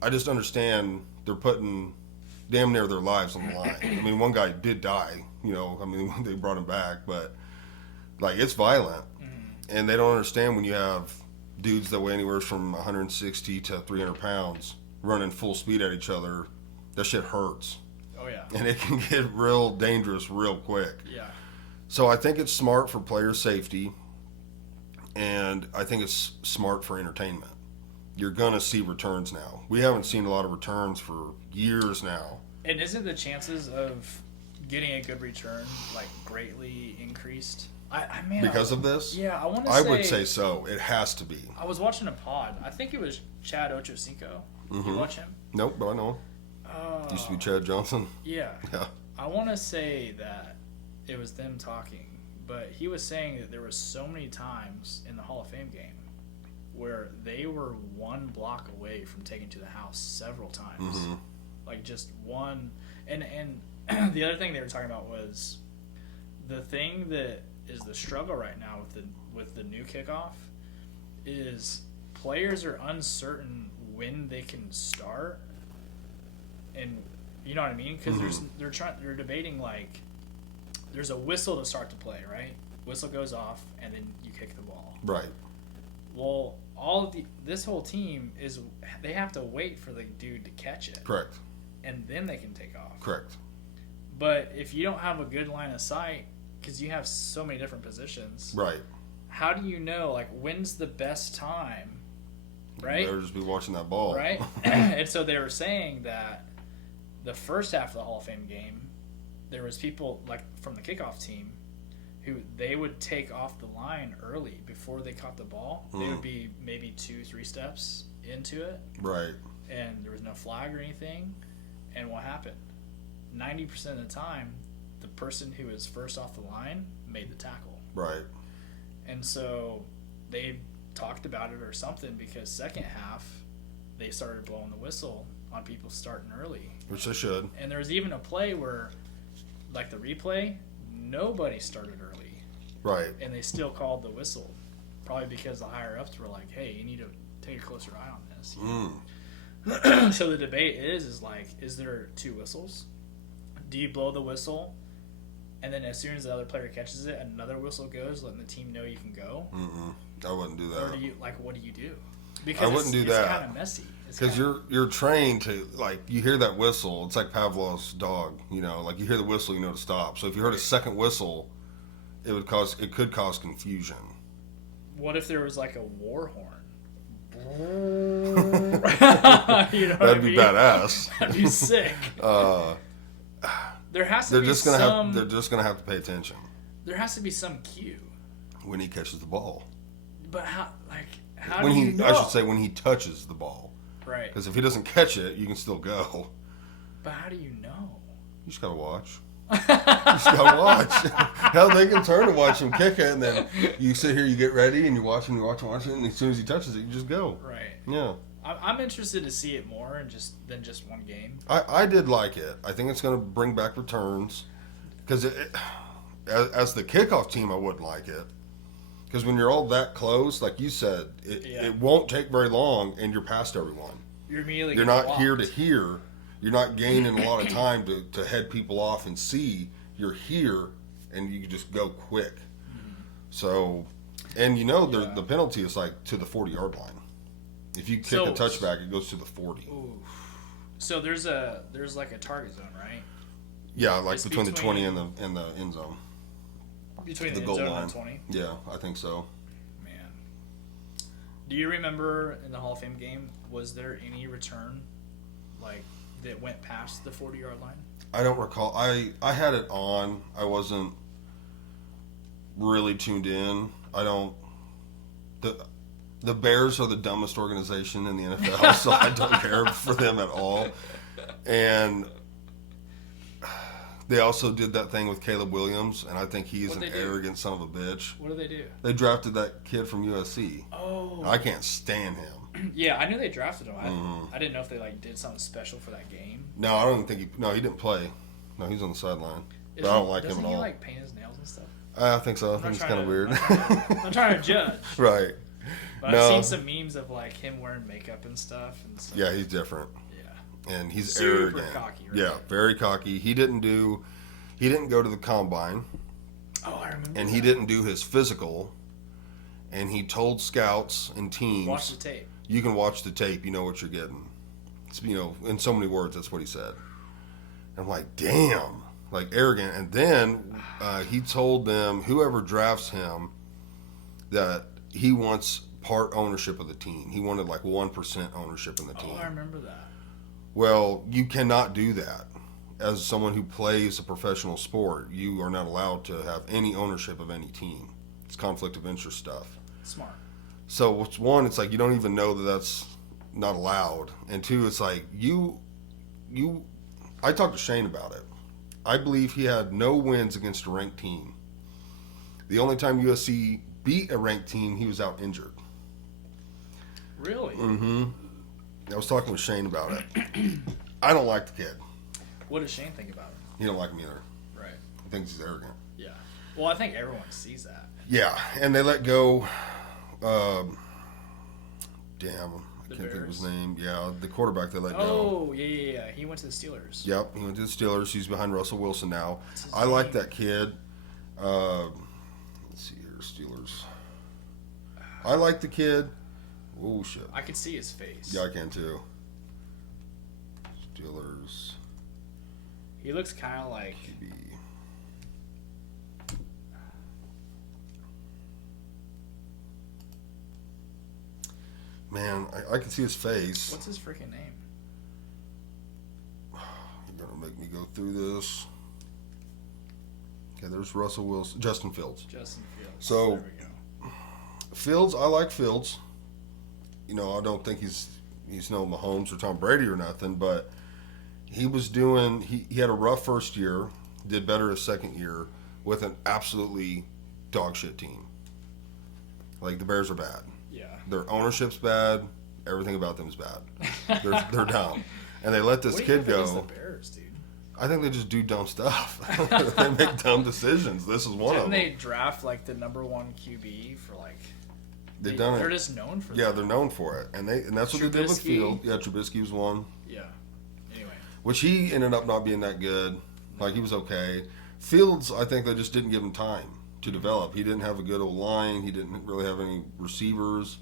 I just understand they're putting damn near their lives on the line. I mean, one guy did die, they brought him back, but like it's violent. And they don't understand when you have dudes that weigh anywhere from 160 to 300 pounds running full speed at each other. That shit hurts. Oh, yeah. And it can get real dangerous real quick. Yeah. So I think it's smart for player safety, and I think it's smart for entertainment. You're going to see returns now. We haven't seen a lot of returns for years now. And isn't the chances of getting a good return like greatly increased? Because of this? Yeah, I want to I would say so. It has to be. I was watching a pod. I think it was Chad Ochocinco. You watch him? Nope, but I know. Used to be Chad Johnson. Yeah. Yeah. I want to say that it was them talking, but he was saying that there was so many times in the Hall of Fame game where they were one block away from taking to the house several times. Like just one. And the other thing they were talking about was the thing that is the struggle right now with the new kickoff is players are uncertain when they can start, and you know what I mean, because they're debating like there's a whistle to start the play, right? Whistle goes off and then you kick the ball. Right. Well, this whole team they have to wait for the dude to catch it. Correct. And then they can take off. Correct. But if you don't have a good line of sight, because you have so many different positions, Right. how do you know like when's the best time? Right. You better just be watching that ball. Right. And so they were saying that the first half of the Hall of Fame game, there was people like from the kickoff team who they would take off the line early before they caught the ball. They would be maybe 2-3 steps into it, Right. and there was no flag or anything. And what happened? 90% of the time, the person who was first off the line made the tackle. Right. And so they talked about it or something because second half they started blowing the whistle on people starting early. Which they should. And there was even a play where, like the replay, nobody started early. Right. And they still called the whistle. Probably because the higher ups were like, hey, you need to take a closer eye on this. So the debate is like, is there 2 whistles? Do you blow the whistle, and then as soon as the other player catches it, another whistle goes, letting the team know you can go? I wouldn't do Or that. do you, like, what do you do? Because I wouldn't do it's that. kind of messy. Because you're trained to, like, you hear that whistle. It's like Pavlov's dog, you know. Like, you hear the whistle, you know to stop. So if you heard a second whistle, it could cause confusion. What if there was like a war horn? You know what I That'd be mean? badass. That'd be sick. There has to They're be just gonna have to pay attention There has to be some cue. when he catches the ball. But how When do you he, know? I should say, when he touches the ball. Right. Because if he doesn't catch it, you can still go. But how do you know? You just gotta watch. You just gotta watch. Hell, they can turn to watch him kick it, and then you sit here, you get ready, and you watch him, and as soon as he touches it, you just go. Right. Yeah. I'm interested to see it more than just one game. I did like it. I think it's going to bring back returns. Because as the kickoff team, I wouldn't like it. Because when you're all that close, like you said, it won't take very long, and you're past everyone. You're immediately You're getting not here to blocked. hear. You're not gaining a lot of time to head people off and see. You're here, and you can just go quick. So, and the penalty is like to the 40-yard line. If you kick a touchback, it goes to the 40. Ooh. So there's like a target zone, right? Yeah, like It's between the 20 between- and the end zone. Between The the, goal end zone line. and 20. Yeah, I think so. Man. Do you remember in the Hall of Fame game, was there any return like that went past the 40-yard line? I don't recall. I had it on. I wasn't really tuned in. I don't. The Bears are the dumbest organization in the NFL, so I don't care for them at all. And they also did that thing with Caleb Williams, and I think he's What'd an they do? arrogant son of a bitch. What do they do? They drafted that kid from USC. Oh. I can't stand him. Yeah, I knew they drafted him. I didn't know if they like did something special for that game. No, I don't even think he didn't play. No, he's on the sideline. But I don't like him Doesn't at he all. like paint his nails and stuff? I think so. I I'm think not it's trying kind of to- weird. I'm trying to judge. Right. But No. I've seen some memes of like him wearing makeup and stuff. And so, Yeah, he's different. yeah. And he's Super arrogant. cocky, right? Yeah, very cocky. He didn't go to the combine, Oh, I remember. and that. he didn't do his physical. And he told scouts and teams, Watch the tape. "You can watch the tape. You know what you're getting." It's, in so many words, that's what he said. I'm like, damn, like arrogant. And then he told them, whoever drafts him, that he wants part ownership of the team. He wanted like 1% ownership in the team. Oh, I remember that. Well, you cannot do that. As someone who plays a professional sport, you are not allowed to have any ownership of any team. It's conflict of interest stuff. Smart. So, one, it's like you don't even know that that's not allowed. And two, it's like I talked to Shane about it. I believe he had no wins against a ranked team. The only time USC beat a ranked team, he was out injured. Really? Mm-hmm. I was talking with Shane about it. I don't like the kid. What does Shane think about it? He don't like me either. Right. He thinks he's arrogant. Yeah. Well, I think everyone sees that. Yeah, and they let go. Damn, I The can't think of his Bears? name. Yeah, the quarterback they let go. Oh, yeah. He went to the Steelers. Yep, he went to the Steelers. He's behind Russell Wilson now. What's his I like name? that kid. Let's see here, Steelers. I like the kid. Oh shit. I could see his face. Yeah, I can too. Steelers. He looks kind of like. QB. Man, I can see his face. What's his freaking name? You're gonna make me go through this. Okay, there's Russell Wilson, Justin Fields. Justin Fields. So- There we go. Fields, I like Fields. I don't think he's no Mahomes or Tom Brady or nothing, but he was doing. He had a rough first year, did better his second year with an absolutely dog shit team. Like, the Bears are bad. Yeah. Their ownership's bad. Everything about them is bad. They're dumb. And they let this What do you kid have against go. the Bears, dude? I think they just do dumb stuff. They make dumb decisions. This is one Didn't of them. they draft like the number 1 QB for like? They've done They're it. just known for Yeah, that. they're known for it. And that's what they did with Trubisky. Field. Yeah, Trubisky was one. Yeah. Anyway. Which he ended up not being that good. Like, he was okay. Fields, I think they just didn't give him time to develop. He didn't have a good old line. He didn't really have any receivers.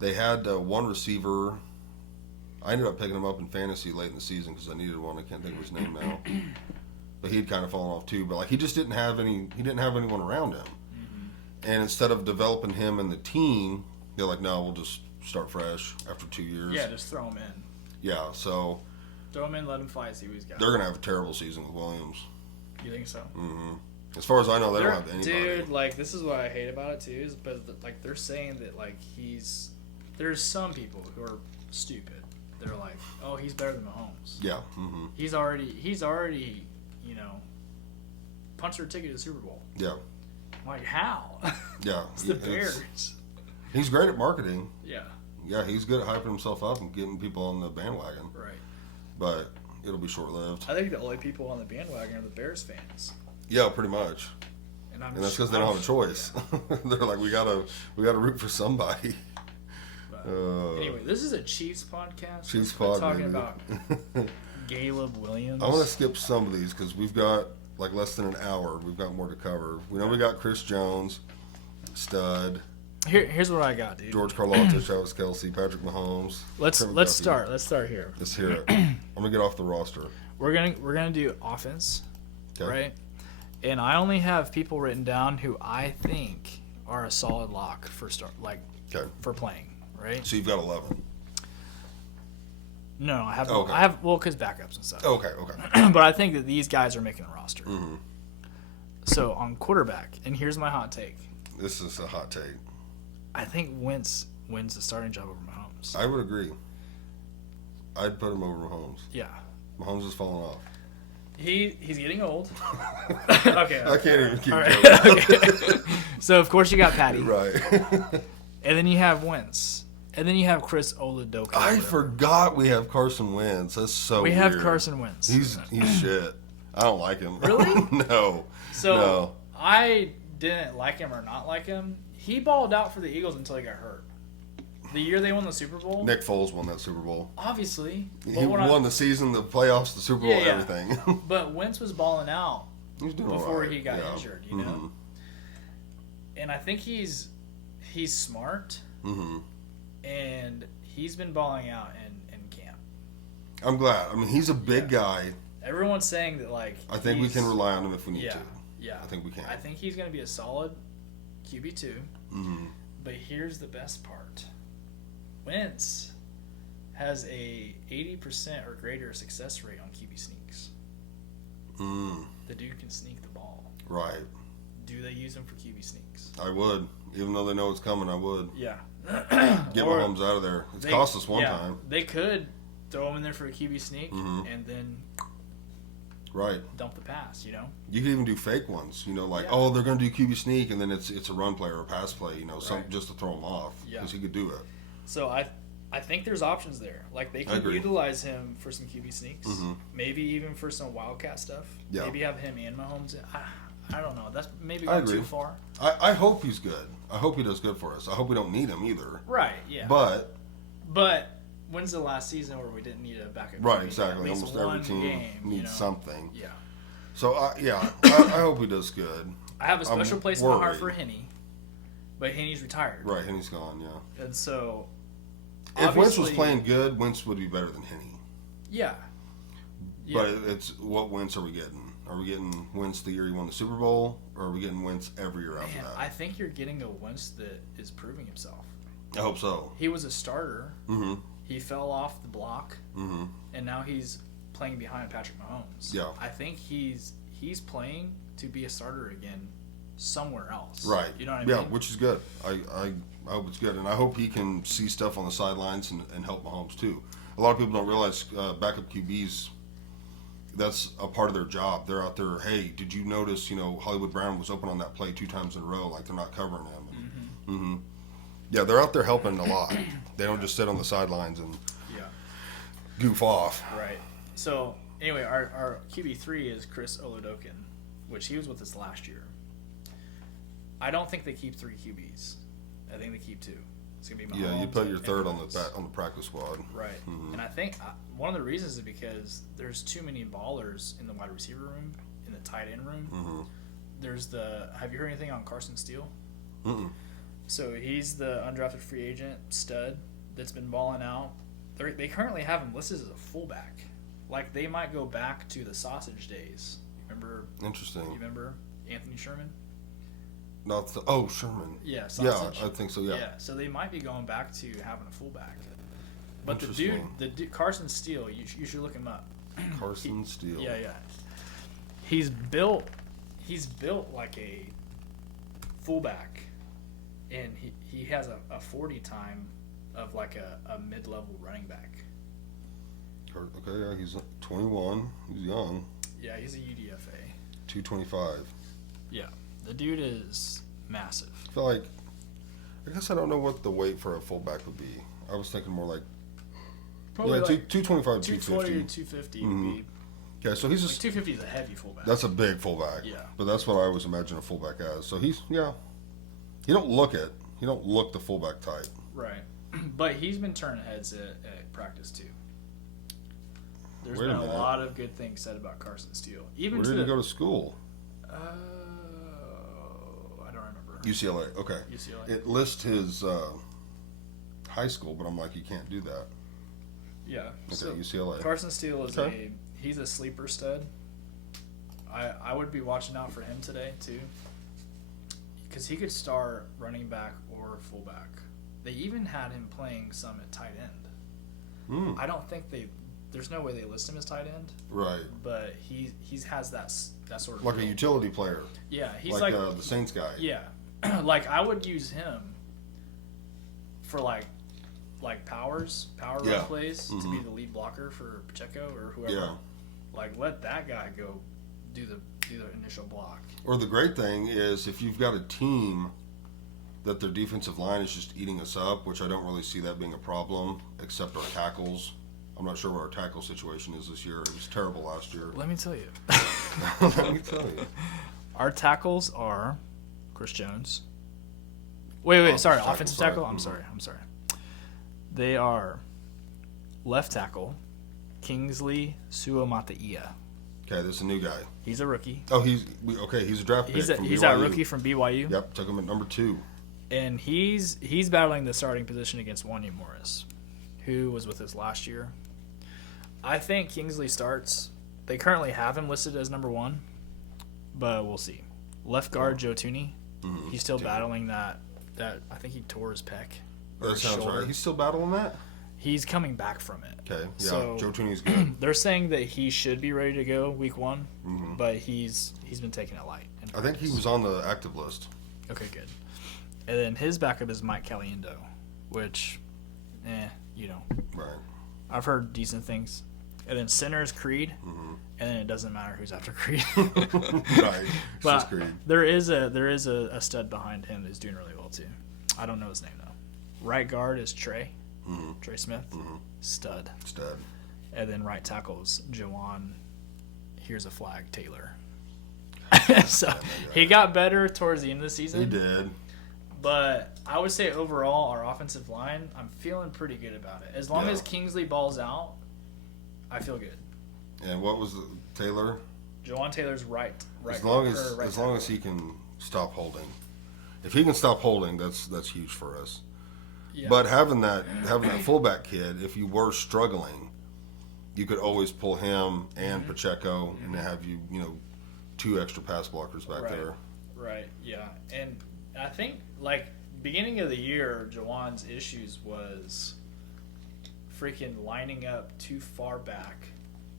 They had one receiver. I ended up picking him up in fantasy late in the season because I needed one. I can't think of his name now. But he'd kind of fallen off too. But like, he just didn't have any. He didn't have anyone around him. And instead of developing him and the team, they're like, no, we'll just start fresh after 2 years. Yeah, just throw him in. Yeah, so Throw him in, let him fly, see what he's got. they're gonna have a terrible season with Williams. You think so? As far as I know, they They're- don't have anybody. Dude, like this is what I hate about it too. Is but like they're saying that like there's some people who are stupid. They're like, oh, he's better than Mahomes. Yeah. He's already, you know, punched their ticket to the Super Bowl. Yeah. I'm like, how? Yeah. It's the Bears. He's great at marketing. Yeah. Yeah, he's good at hyping himself up and getting people on the bandwagon. Right. But it'll be short lived. I think the only people on the bandwagon are the Bears fans. Yeah, pretty much. And And that's because they don't have a choice. They're like, we gotta root for somebody. Anyway, this is a Chiefs podcast. Chiefs We're pod, talking baby. about Caleb Williams. I want to skip some of these because we've got like less than an hour. We've got more to cover. We know we got Chris Jones, stud, Here's what I got, dude. George Karlaftis, Travis Kelce, Patrick Mahomes. Let's Trevor let's Duffy. start. Let's start here. Let's hear it. I'm gonna get off the roster. We're gonna do offense, Okay. right? And I only have people written down who I think are a solid lock for Okay. for playing, right? So you've got 11. No, I have Okay. because backups and stuff. Okay. Okay. But I think that these guys are making a roster. Mm-hmm. So on quarterback, and here's my hot take. This is a hot take. I think Wentz wins the starting job over Mahomes. I would agree. I'd put him over Mahomes. Yeah. Mahomes is falling off. He's getting old. Okay. I can't even keep All going. right. Okay. So of course you got Patty, Right. and then you have Wentz, and then you have Chris Oladoka. I forgot we have Carson Wentz. That's so We weird. have Carson Wentz. He's shit. I don't like him. Really? No. So No. I didn't like him or not like him. He balled out for the Eagles until he got hurt. The year they won the Super Bowl, Nick Foles won that Super Bowl. obviously. He won the season, the playoffs, the Super Bowl, Yeah, yeah. everything. But Wentz was balling out He's doing all before right. he got Yeah. injured, you know. And I think he's smart, Mm-hmm. and he's been balling out in camp. I'm glad. I mean, he's a big guy. Everyone's saying that like I think we he's- can rely on him if we need Yeah, to. yeah. I think we can. I think he's going to be a solid QB2. Mm-hmm. But here's the best part. Wentz has a 80% or greater success rate on QB sneaks. The dude can sneak the ball. Right. Do they use him for QB sneaks? I would. Even though they know it's coming, I would. Yeah. Get Or Mahomes out of there. It's they- cost us one yeah, time. They could throw him in there for a QB sneak Mhm. and then Right. dump the pass, you know? You could even do fake ones. You know, like, Yeah. oh, they're going to do QB sneak, and then it's a run play or a pass play, you know, Right. just to throw him off. Yeah. Because he could do it. So I think there's options there. Like they can agree. utilize him for some QB sneaks, Mhm. maybe even for some wildcat stuff. Yeah. Maybe have him and Mahomes. I don't know. That's maybe I going agree. too far. I hope he's good. I hope he does good for us. I hope we don't need him either. Right. Yeah. But, But when's the last season where we didn't need a backup? right, QB? exactly. At least Almost every one team game, needs you know? something. Yeah. So, I hope he does good. I have a I'm special place in my heart worried. for Henney, but Henney's retired. Right, Henny's gone, yeah. And so. If Wentz was obviously- playing good, Wentz would be better than Henny. Yeah. But it's what Wentz are we getting? Are we getting Wentz the year he won the Super Bowl, or are we getting Wentz every year after Man, that? I think you're getting a Wentz that is proving himself. I hope so. He was a starter. Mm-hmm. He fell off the block, Mm-hmm. and now he's playing behind Patrick Mahomes. Yeah. I think he's playing to be a starter again somewhere else. Right. You know what I Yeah, mean? which is good. I hope it's good, and I hope he can see stuff on the sidelines and help Mahomes too. A lot of people don't realize backup QBs. That's a part of their job. They're out there. Hey, did you notice? You know, Hollywood Brown was open on that play 2 times in a row. Like they're not covering him. Mm-hmm. Yeah, they're out there helping a lot. They don't just sit on the sidelines and Yeah. goof off. Right. So anyway, our QB3 is Chris Olodokin, which he was with us last year. I don't think they keep 3 QBs. I think they keep 2. It's gonna be Mahomes. Yeah, you put your and third on Mahomes. the practice squad. Right. And I think one of the reasons is because there's too many ballers in the wide receiver room, in the tight end room. There's have you heard anything on Carson Steele? Mm-mm. So he's the undrafted free agent stud that's been balling out. They currently have him listed as a fullback. Like, they might go back to the sausage days. Remember? Interesting. You remember Anthony Sherman? Not Sherman. Yeah, sausage. Yeah, I think so. Yeah. Yeah, so they might be going back to having a fullback. But Interesting. the dude, Carson Steele, you should look him up. Carson Steele. Yeah, yeah. He's built like a fullback, and he has a 40 time of like a mid-level running back. Okay, yeah, he's 21. He's young. Yeah, he's a UDFA. 225. Yeah, the dude is massive. I feel like, I guess I don't know what the weight for a fullback would be. I was thinking more like, Probably yeah, like 225, 220 250. to 250 would be. Okay, so he's Like just, 250 is a heavy fullback. that's a big fullback. Yeah. But that's what I always imagine a fullback as. So he's, yeah, he don't look the fullback type. Right. But he's been turning heads at practice too. There's Wait a been a minute. lot of good things said about Carson Steele. Even Where to did he the, go to school? I don't remember. UCLA. Okay. UCLA. It lists his high school, but I'm like, you can't do that. Yeah. Okay, So UCLA. Carson Steele is Okay. he's a sleeper stud. I would be watching out for him today too, because he could start running back or fullback. They even had him playing some at tight end. Mm, I don't think there's no way they list him as tight end, right. but he has that sort of Like a role. utility player. Yeah, he's like like the Saints guy. yeah, like I would use him for like power Yeah. run plays to be Mhm. the lead blocker for Pacheco or whoever. Yeah. Like, let that guy go do the initial block. Or the great thing is if you've got a team that their defensive line is just eating us up, which I don't really see that being a problem, except our tackles. I'm not sure what our tackle situation is this year. It was terrible last year. Let me tell you, Let me tell you. our tackles are Chris Jones. Wait, sorry, tackle, offensive sorry. tackle. I'm sorry. They are left tackle Kingsley Suamataia. Okay, this is a new guy. He's a rookie. Oh, he's a draft pick. He's from a BYU. rookie from BYU. Yep, took him at number 2. And he's battling the starting position against Wanya Morris, who was with us last year. I think Kingsley starts. They currently have him listed as number 1, but we'll see. Left guard Joe Tooney. Mhm. He's still battling that. I think he tore his pec. or That his sounds shoulder. right. He's still battling that? He's coming back from it. Okay, yeah. So- Joe Tooney's good. They're saying that he should be ready to go week 1, Mhm. but he's been taking it light. in I think he practice. was on the active list. Okay, good. And then his backup is Mike Caliendo, which, Right. I've heard decent things. And then center is Creed, Mhm. and then it doesn't matter who's after Creed. Right. It's But just Creed. there is a stud behind him who's doing really well too. I don't know his name though. Right guard is Trey Mhm. Smith, Mhm. stud. Stud. And then right tackle is Jawan. Here's a flag Taylor. So he got better towards the end of the season. He did. But I would say overall, our offensive line, I'm feeling pretty good about it. As long Yeah. as Kingsley balls out, I feel good. And what was Taylor? Jawan Taylor's right As long guard, as or right as long as tackle. he can stop holding. If he can stop holding, that's huge for us. Yeah. But having that fullback kid, if you were struggling, you could always pull him and Mm-hmm. Pacheco and have you 2 extra pass blockers back Right. there. Right, yeah. And I think, like, beginning of the year, Jawan's issues was freaking lining up too far back.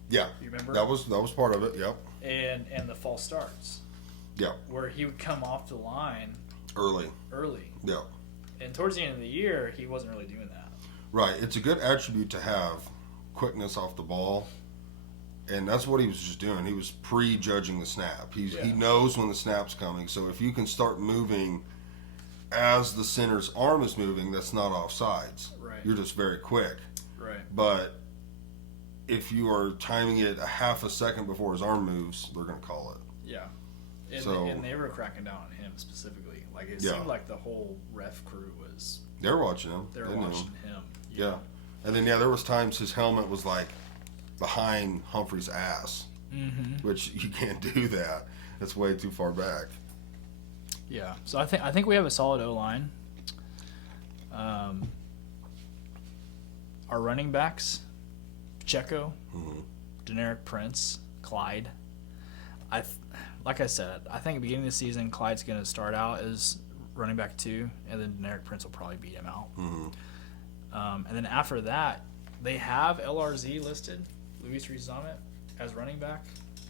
Yeah. You remember? That was part of it. Yep. And the false starts, Yep. where he would come off the line Early. early. Yep. And towards the end of the year, he wasn't really doing that. Right. It's a good attribute to have, quickness off the ball. And that's what he was just doing. He was prejudging the snap. He Yeah. knows when the snap's coming. So if you can start moving as the center's arm is moving, that's not offsides. Right. You're just very quick. Right. But if you are timing it a half a second before his arm moves, they're going to call it. Yeah. And, So- and they were cracking down on him specifically. Like, it Yeah. seemed like the whole ref crew was, They're watching him. they were They knew. watching him. Yeah. And then, there was times his helmet was like behind Humphrey's ass, Mm-hmm. which you can't do that. That's way too far back. Yeah. So I think we have a solid O-line. Our running backs, Pacheco, Mhm. Deneric Prince, Clyde. Like I said, I think at the beginning of the season, Clyde's going to start out as running back 2, and then Deneric Prince will probably beat him out. Mhm. And then after that, they have LRZ listed, Luis Rizamet, as running back.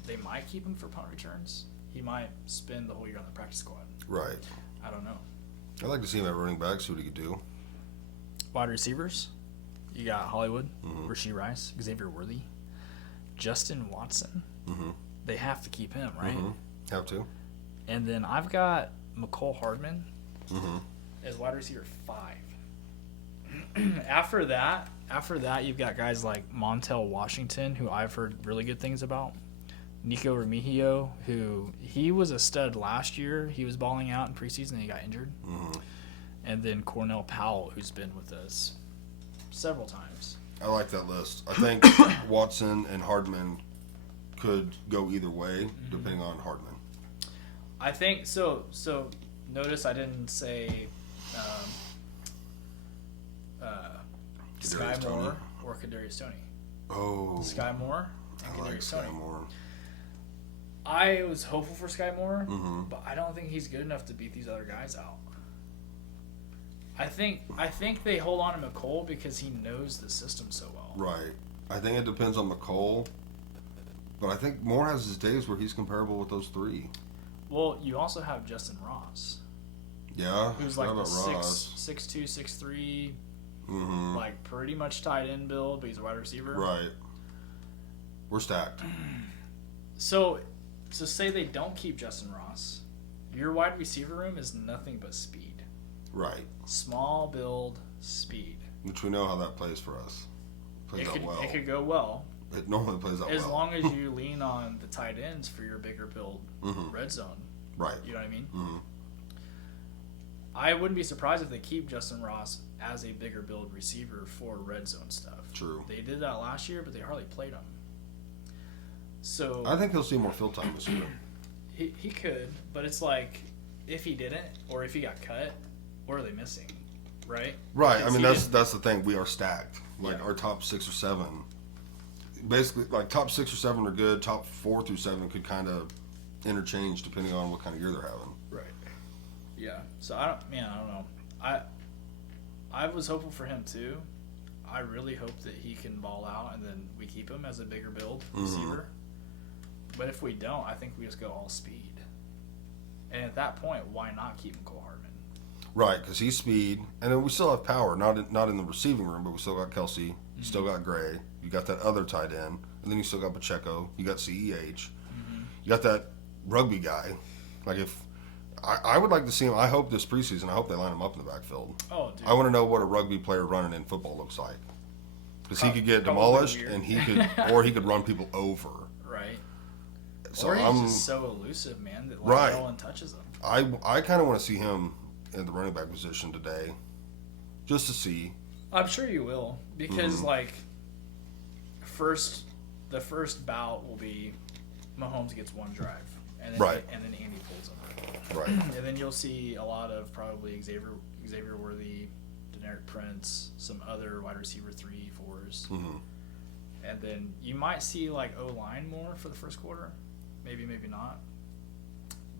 They might keep him for punt returns. He might spend the whole year on the practice squad. Right. I don't know. I'd like to see him at running back, see what he could do. Wide receivers, you got Hollywood, Mhm. Rashee Rice, Xavier Worthy, Justin Watson. Mm-hmm. They have to keep him, right? Mhm. Have to. And then I've got McCole Hardman Mm-hmm. as wide receiver 5. After that, you've got guys like Montel Washington, who I've heard really good things about. Nico Remigio, who he was a stud last year. He was balling out in preseason and he got injured. Mm-hmm. And then Cornell Powell, who's been with us several times. I like that list. I think Watson and Hardman could go either way, depending on Hardman. I think so. So notice I didn't say Sky Kadarius Moore Toney. or Kadarius Toney. Oh, Sky Moore and I like Kadarius Sky Toney. Moore. I was hopeful for Sky Moore, Mm-hmm. but I don't think he's good enough to beat these other guys out. I think they hold on to McCole because he knows the system so well. Right. I think it depends on McCole, but I think Moore has his days where he's comparable with those three. Well, you also have Justin Ross, Yeah. who's forgot like the about Ross. 6'2", 6'3", Mm-hmm. like pretty much tight end build, but he's a wide receiver. Right. We're stacked. So say they don't keep Justin Ross, your wide receiver room is nothing but speed. Right. Small build, speed. Which we know how that plays for us. Plays out well. It could go well It normally plays out as well. long as you lean on the tight ends for your bigger build Mhm. red zone. Right. You know what I mean? Mm-hmm. I wouldn't be surprised if they keep Justin Ross as a bigger build receiver for red zone stuff. True. They did that last year, but they hardly played him. So I think he'll see more field time this year. he could, but it's like if he didn't or if he got cut, what are they missing? Right? Right. I Because mean, he that's the thing. We are stacked. Like Yeah. our top 6 or 7, basically, like top 6 or 7 are good. Top 4 through 7 could kind of interchange depending on what kind of year they're having. Right. Yeah. So I don't know. I was hopeful for him too. I really hope that he can ball out and then we keep him as a bigger build receiver. But if we don't, I think we just go all speed. And at that point, why not keep McCole Hardman? Right, because he's speed, and then we still have power. Not in the receiving room, but we still got Kelsey. You still got Gray. You got that other tight end, and then you still got Pacheco. You got CEH. You got that rugby guy. Like if I would like to see him. I hope this preseason. I hope they line him up in the backfield. Oh, dude. I want to know what a rugby player running in football looks like, because he could get Probably demolished, weird. and he could, or he could run people over. Right. So Or he's I'm, just so elusive, man, that Right. no one touches him. I kind of want to see him in the running back position today, just to see. I'm sure you will, because Mm-hmm. like the first bout will be Mahomes gets one drive, and then Right. and then Andy pulls him, Right. and then you'll see a lot of probably Xavier Worthy, Deneric Prince, some other wide receiver 3, 4s, hmm and then you might see like O line more for the first quarter, maybe not,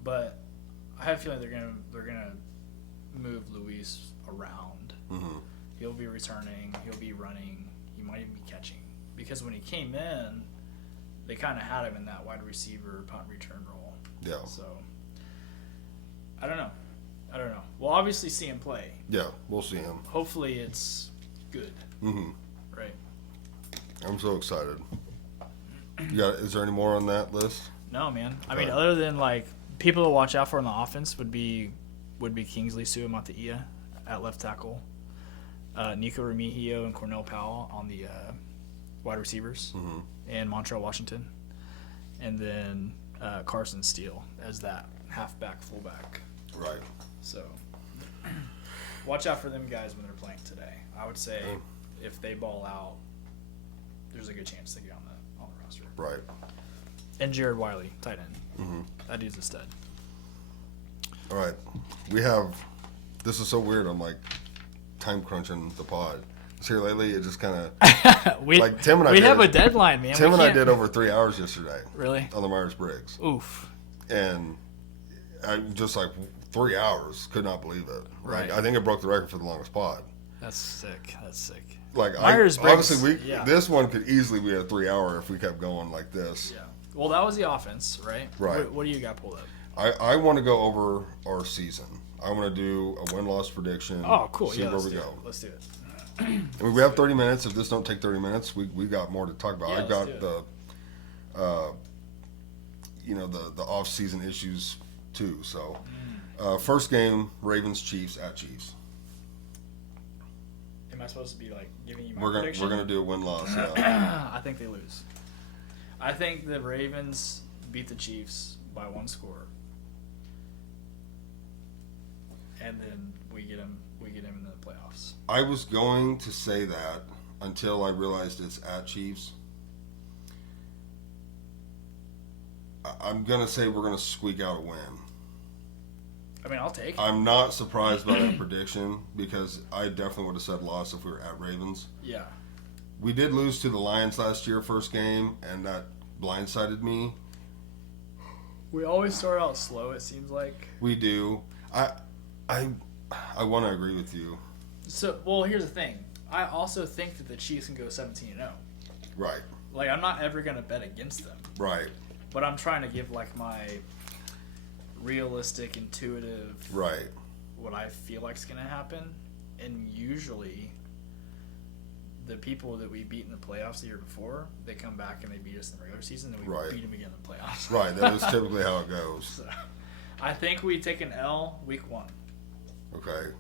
but I have a feeling they're gonna move Luis around. hmm He'll be returning. He'll be running. He might even be catching. Because when he came in, they kind of had him in that wide receiver punt return role. Yeah. So, I don't know. We'll obviously see him play. Yeah, we'll see him. Hopefully it's good, hmm right? I'm so excited. Is there any more on that list? No, man. I mean, Right. other than like people to watch out for in the offense would be would be Kingsley Suamataia at left tackle, Nico Remigio and Cornell Powell on the wide receivers, and Montreal Washington, and then Carson Steele as that halfback, fullback. Right. So watch out for them guys when they're playing today. I would say if they ball out, there's a good chance they get on the roster. Right. And Jared Wiley, tight end. That dude's a stud. All right. We have. This is so weird. I'm like time crunching the pod. It's here lately. It just kind of. we Like Tim and I we did. have a deadline, man. Tim We and I can't- did over 3 hours yesterday Really? on the Myers Briggs, Oof. and I just like 3 hours. Could not believe it. Right. Like, I think it broke the record for the longest pod. That's sick. That's sick. Like Myers-Briggs, obviously yeah. this one could easily be a 3 hour if we kept going like this. Yeah. Well, that was the offense, right? Right. What do you got pulled up? I want to go over our season. I want to do a win-loss prediction. Oh, cool. See Yeah, where let's we do go. it. Let's do it. I mean, we have 30 minutes. If this don't take 30 minutes, we got more to talk about. Yeah, I've let's got do the off-season issues too. So, first game, Ravens Chiefs at Chiefs. Am I supposed to be like giving you my We're prediction? gonna do a win-loss. Yeah. I think they lose. I think the Ravens beat the Chiefs by 1 score, and then we get them in the playoffs. I was going to say that until I realized it's at Chiefs. I'm gonna say we're gonna squeak out a win. I mean, I'll take it. I'm not surprised by that prediction because I definitely would have said loss if we were at Ravens. Yeah. We did lose to the Lions last year, first game, and that blindsided me. We always start out slow, it seems like. We do. I want to agree with you. So, well, here's the thing. I also think that the Chiefs can go 17-0. Right. Like, I'm not ever going to bet against them. Right. But I'm trying to give, like, my realistic, intuitive, Right. what I feel like is going to happen. And usually, the people that we beat in the playoffs the year before, they come back and they beat us in the regular season, and we Right. beat them again in the playoffs. Right. That is typically how it goes. So, I think we take an L week 1. Okay.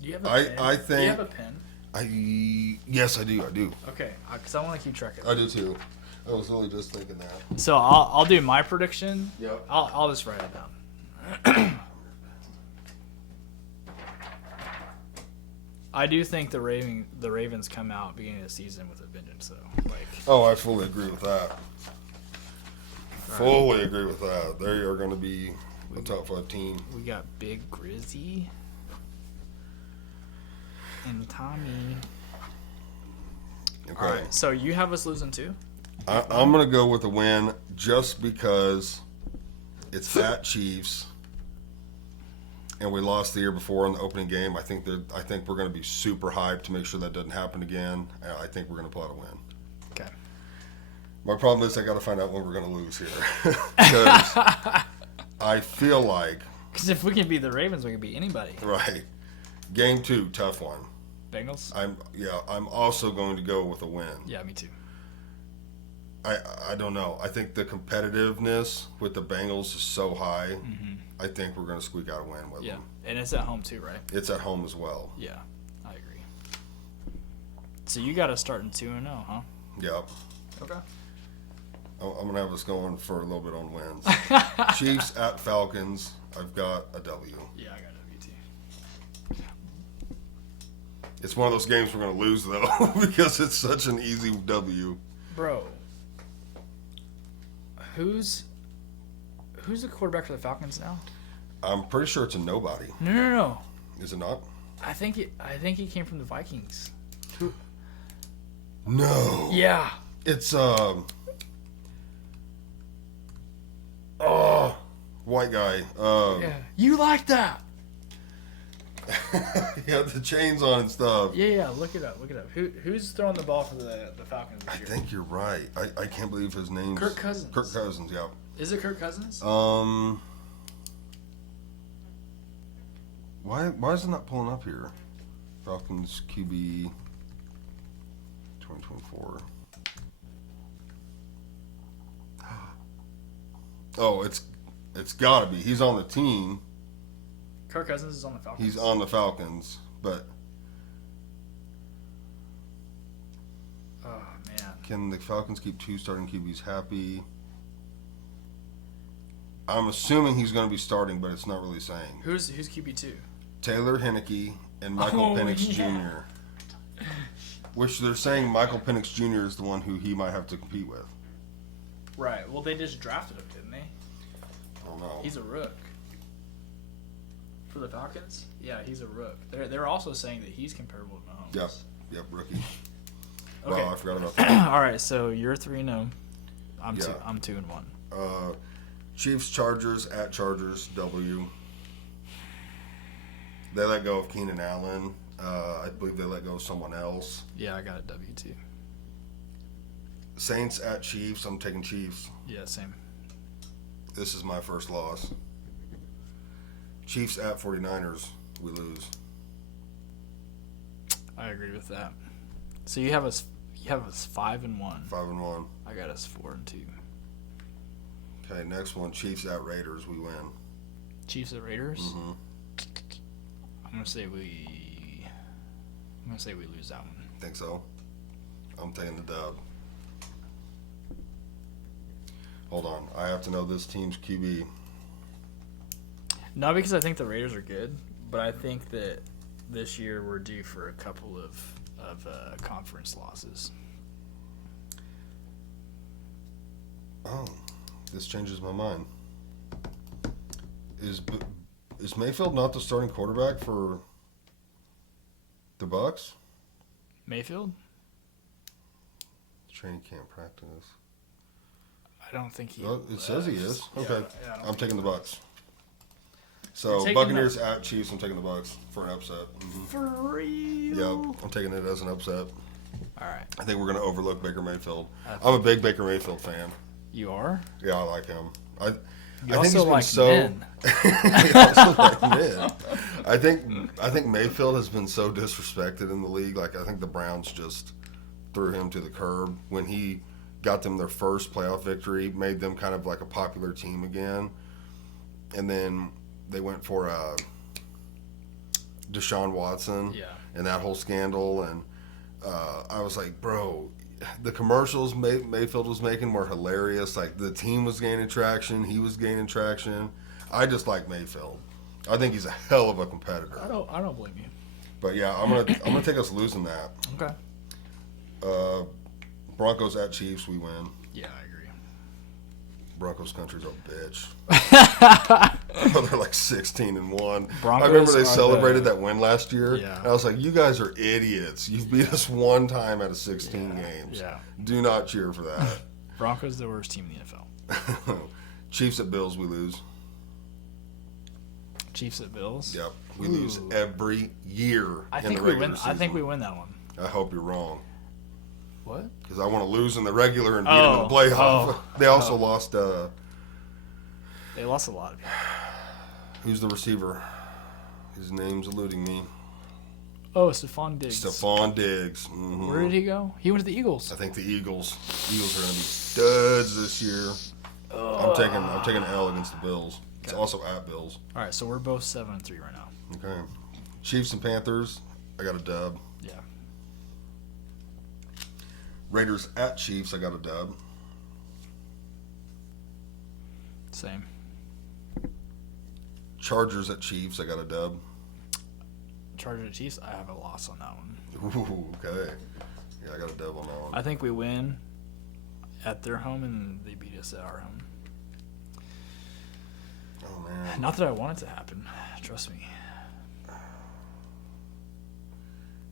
Do you have a I pen? think- Do you have a pen? Yes, I do. I do. Okay, because I want to keep track of it. I do too. I was only just thinking that. So I'll do my prediction. Yep. I'll just write it down. I do think the Ravens come out beginning of the season with a vengeance, though. Like, Oh, I fully agree with that. Fully agree with that. They are going to be a top 5 team. we got Big Grizzy and Tommy. Okay. All right, so you have us losing too? I'm going to go with a win just because it's at Chiefs, and we lost the year before in the opening game. I think we're going to be super hyped to make sure that doesn't happen again. And I think we're going to pull out a win. Okay. My problem is I got to find out when we're going to lose here because I feel like Because if we can beat the Ravens, we can beat anybody. right. Game 2, tough one. Bengals? I'm also going to go with a win. Yeah, me too. I don't know. I think the competitiveness with the Bengals is so high. I think we're going to squeak out a win with Yeah, them. and it's at home too, right? It's at home as well. Yeah, I agree. So you got to start in 2-0, huh? Yep. Okay. I'm going to have us going for a little bit on wins. Chiefs at Falcons. I've got a W. Yeah, I got WT. It's one of those games we're going to lose, though, because it's such an easy W. Bro, who's the quarterback for the Falcons now? I'm pretty sure it's a nobody. No. Is it not? I think he came from the Vikings. No. Yeah. It's, white guy. Yeah. You like that? He had the chains on and stuff. Yeah. Look it up. Who's throwing the ball for the Falcons this I year? think you're right. I can't believe his name's Kirk Cousins. Kirk Cousins, yeah. Is it Kirk Cousins? Why is it not pulling up here? Falcons QB 2024. Oh, it's It's got to be. He's on the team. Kirk Cousins is on the Falcons. He's on the Falcons, but Oh man. can the Falcons keep 2 starting QBs happy? I'm assuming he's going to be starting, but it's not really saying. Who's QB2? Taylor Heineke and Michael Penix Jr. Which they're saying Michael Penix Jr. is the one who he might have to compete with. Right. Well, they just drafted him, didn't they? I don't know. He's a rook. For the Falcons? Yeah, he's a rook. They're also saying that he's comparable to Mahomes. Yep, rookie. Okay. Wow, I forgot about that. All right, so you're 3-0. I'm Yeah. 2-1. Chiefs, Chargers, at Chargers, W. They let go of Keenan Allen. I believe they let go of someone else. Yeah, I got a W too. Saints, at Chiefs. I'm taking Chiefs. Yeah, same. This is my first loss. Chiefs, at 49ers. We lose. I agree with that. So you have us 5-1. 5-1. I got us 4-2. Okay, next one. Chiefs, at Raiders. We win. Chiefs at Raiders. Mm-hmm. I'm gonna say we lose that one. Think so? I'm taking the dub. Hold on. I have to know this team's QB. Not because I think the Raiders are good, but I think that this year we're due for a couple of conference losses. Oh, this changes my mind. Is Mayfield not the starting quarterback for the Bucks? Mayfield? Training camp practice. I don't think he. Oh, it says he is. Okay, Yeah, I don't I'm think taking the he Bucks. You're So taking Buccaneers at Chiefs. I'm taking the Bucks for an upset. Mm-hmm. For real? Yep, I'm taking it as an upset. All right. I think we're going to overlook Baker Mayfield. I I'm a big Baker Mayfield fan. You are? Yeah, I like him. I You think also he's been like so. men. I also like men. I think Mayfield has been so disrespected in the league. Like I think the Browns just threw him to the curb when he got them their first playoff victory, made them kind of like a popular team again, and then they went for Deshaun Watson Yeah. and that whole scandal, and I was like, bro. The commercials Mayfield was making were hilarious. Like the team was gaining traction, he was gaining traction. I just like Mayfield. I think he's a hell of a competitor. I don't blame you. But yeah, I'm gonna take us losing that. Okay. Broncos at Chiefs, we win. Yeah, I agree. Broncos country's a bitch. They're like 16-1. I Broncos remember they are celebrated the- that win last year. Yeah. And I was like, you guys are idiots. You've beat us one time out of 16 games. Yeah. Do not cheer for that. Broncos the worst team in the NFL. Chiefs at Bills, we lose. Chiefs at Bills. Yep, we lose every year. I in think the we regular win. season. I think we win that one. I hope you're wrong, What? because I want to lose in the regular and beat them in the playoff. They also lost. They lost a lot of people. Who's the receiver? His name's eluding me. Oh, Stephon Diggs. Stephon Diggs. Mhm. Where did he go? He went to the Eagles. I think the Eagles. Eagles are going to be studs this year. I'm taking an L against the Bills. It's also at Bills. All right, so we're both 7-3 right now. Okay. Chiefs and Panthers. I got a dub. Yeah. Raiders at Chiefs. I got a dub. Same. Chargers at Chiefs. I got a dub. Chargers at Chiefs. I have a loss on that one. Ooh, okay. Yeah, I got a dub on that one. I think we win at their home and they beat us at our home. Oh man. Not that I want it to happen. Trust me.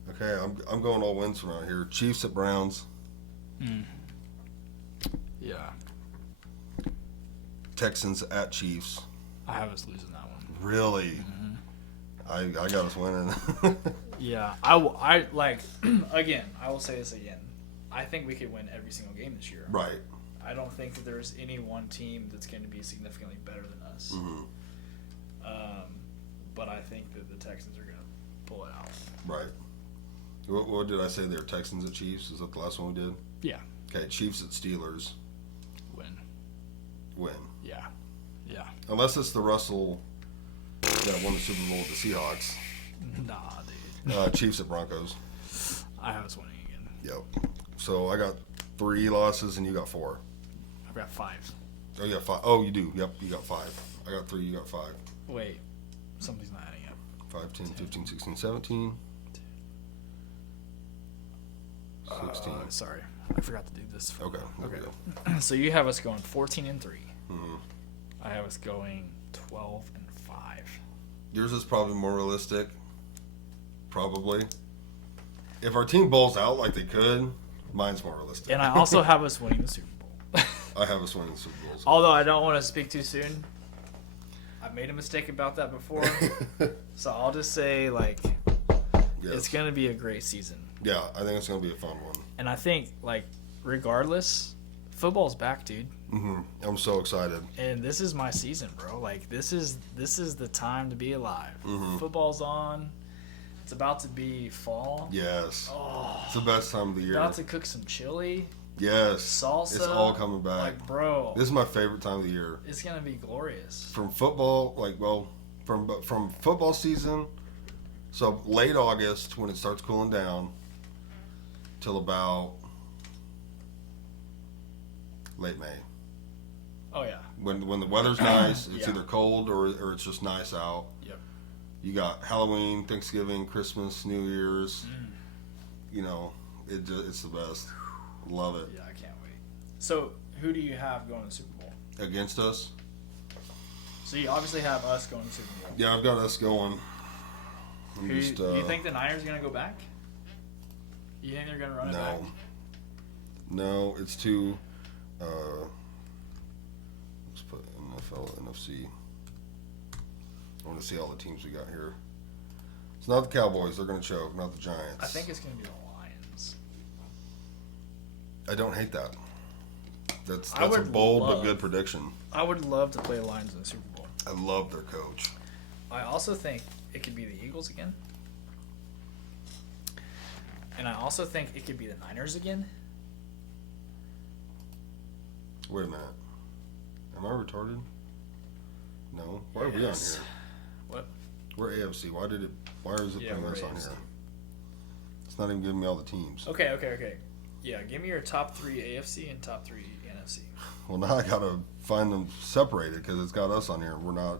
Okay, I'm going all wins from out here. Chiefs at Browns. Yeah. Texans at Chiefs. I have us losing that one. Really? I got us winning. Yeah. I like, again, I will say this again. I think we could win every single game this year. Right. I don't think that there's any one team that's going to be significantly better than us. Mm-hmm. But I think that the Texans are going to pull it out. Right. What did I say there? Texans at Chiefs? Is that the last one we did? Yeah. Okay, Chiefs at Steelers. Win. Win. Yeah. Yeah. Unless it's the Russell that won the Super Bowl with the Seahawks. Nah, dude. Chiefs at Broncos. I have us winning again. Yep. So I got 3 losses and you got 4. I've got 5. Oh, you got 5. Oh, you do. Yep, you got 5. I got 3, you got 5. Wait, something's not adding up. 5, 10, 15, 16, 17. 16. Sorry, I forgot to do this. Okay. There we Okay. go. So you have us going 14-3. Mm-hmm. I have us going 12-5. Yours is probably more realistic. Probably. If our team bowls out like they could, mine's more realistic. And I also have us winning the Super Bowl. I have us winning the Super Bowls. Although I don't want to speak too soon. I've made a mistake about that before. So I'll just say, like, Yes. it's going to be a great season. Yeah, I think it's going to be a fun one. And I think, like, regardless, football's back, dude. Mm-hmm. I'm so excited. And this is my season, bro. Like, this is the time to be alive. Mhm. Football's on. It's about to be fall. Yes. Oh, It's the best time of the year. about to cook some chili, Yes. salsa. It's all coming back. Like, bro, This is my favorite time of the year. it's gonna be glorious. From football, from football season, so late August when it starts cooling down, till about late May. Oh yeah. When the weather's nice, it's Yeah. either cold or it's just nice out. Yep. You got Halloween, Thanksgiving, Christmas, New Year's. You know, it's the best. Love it. Yeah, I can't wait. So, who do you have going to the Super Bowl? Against us? So you obviously have us going to the Super Bowl. Yeah, I've got us going. I'm Do just, you think the Niners are gonna go back? You think they're gonna run it back? No, it's too. Let's put NFL, NFC. I want to see all the teams we got here. It's not the Cowboys; they're going to choke. Not the Giants. I think it's gonna be the Lions. I don't hate that. That's I a would bold love- but good prediction. I would love to play the Lions in the Super Bowl. I love their coach. I also think it could be the Eagles again. And I also think it could be the Niners again. Wait a minute. Am I retarded? No. Why are we on Yes. here? What? We're AFC. Why is it Yeah, putting we're us on AFC. here? It's not even giving me all the teams. Okay. Yeah, give me your top 3 AFC and top 3 NFC. Well, now I gotta find them separated because it's got us on here. We're not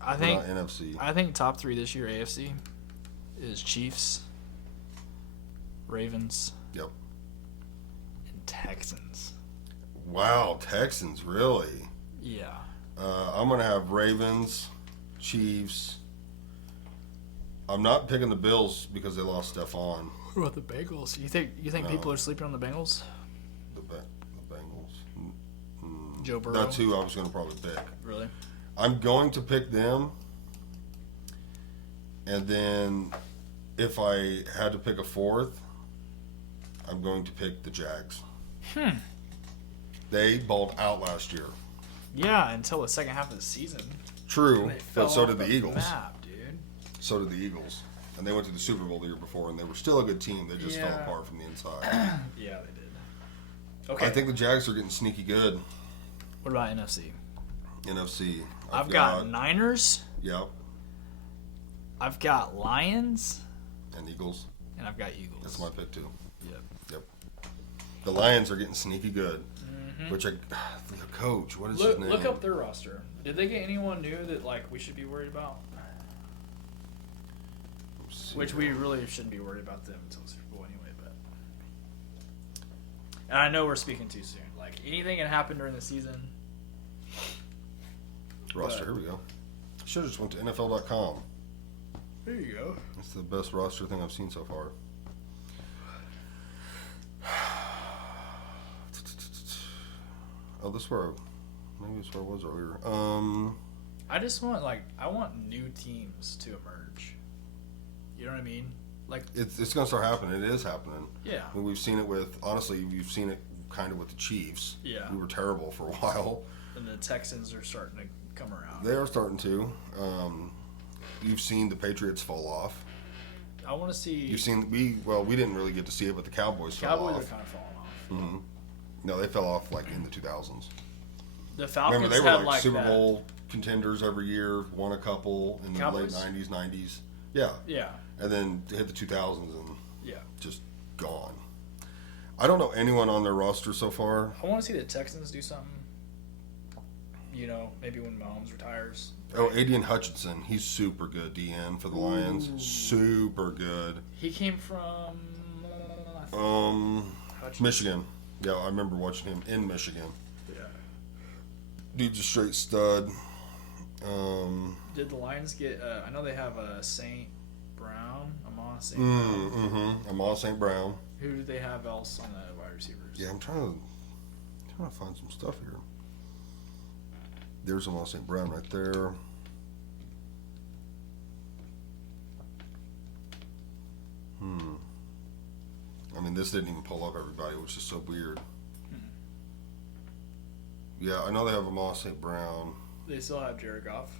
I We're think not NFC. I think top 3 this year AFC is Chiefs, Ravens, Yep. and Texans. Wow, Texans, really? Yeah. I'm going to have Ravens, Chiefs. I'm not picking the Bills because they lost Stephon. What about the Bengals? You think No. people are sleeping on the Bengals? The Bengals. Joe Burrow? That's who I was going to probably pick. Really? I'm going to pick them. And then if I had to pick a fourth, I'm going to pick the Jags. They balled out last year. Yeah, until the second half of the season. True, They fell but so off did the Eagles. Map, dude. So did the Eagles. And they went to the Super Bowl the year before, and they were still a good team. They just fell Yeah. apart from the inside. Yeah, they did. Okay. I think the Jags are getting sneaky good. What about NFC? NFC. I've got Niners. Yep. I've got Lions, And Eagles. and I've got Eagles. That's my pick, too. Yep. The Lions are getting sneaky good. Which the coach, what is his name? Look up their roster. Did they get anyone new that like we should be worried about? Let's see. Which we really shouldn't be worried about them until the Super Bowl anyway. But and I know we're speaking too soon. Like anything can happen during the season. roster. Here we go. Should have just went to NFL.com. There you go. It's the best roster thing I've seen so far. Oh, this is where maybe it's where I was earlier. I just want I want new teams to emerge. You know what I mean? Like It's gonna start happening. It is happening. yeah. I mean, we've seen it with honestly, we've seen it kind of with the Chiefs. Yeah. We were terrible for a while. And the Texans are starting to come around. They are starting to. You've seen the Patriots fall off. I want to see. You've seen we didn't really get to see it, but the Cowboys fell Cowboys off. are kind of falling off. No, they fell off like in the 2000s. The Falcons Remember, they were had like, like Super that. Bowl contenders every year, won a couple in the Cowboys? late 90s, 90s. Yeah. Yeah, And then hit the 2000s and yeah. just gone. I don't know anyone on their roster so far. I want to see the Texans do something. You know, maybe when Mahomes retires. Oh, Aiden Hutchinson. He's super good, DN for the Lions. Ooh. Super good. He came from Hutchinson. Michigan. Yeah, I remember watching him in Michigan. Yeah. Dude's a straight stud. Did the Lions get? I know they have a St. Brown, Amon St. Brown. Mm-hmm. Amal St. Brown. Who do they have else on the wide receivers? Yeah, I'm trying to find some stuff here. There's Amal St. Brown right there. I mean, this didn't even pull up everybody, which is so weird. Yeah, I know they have Amal St. Brown. They still have Jared Goff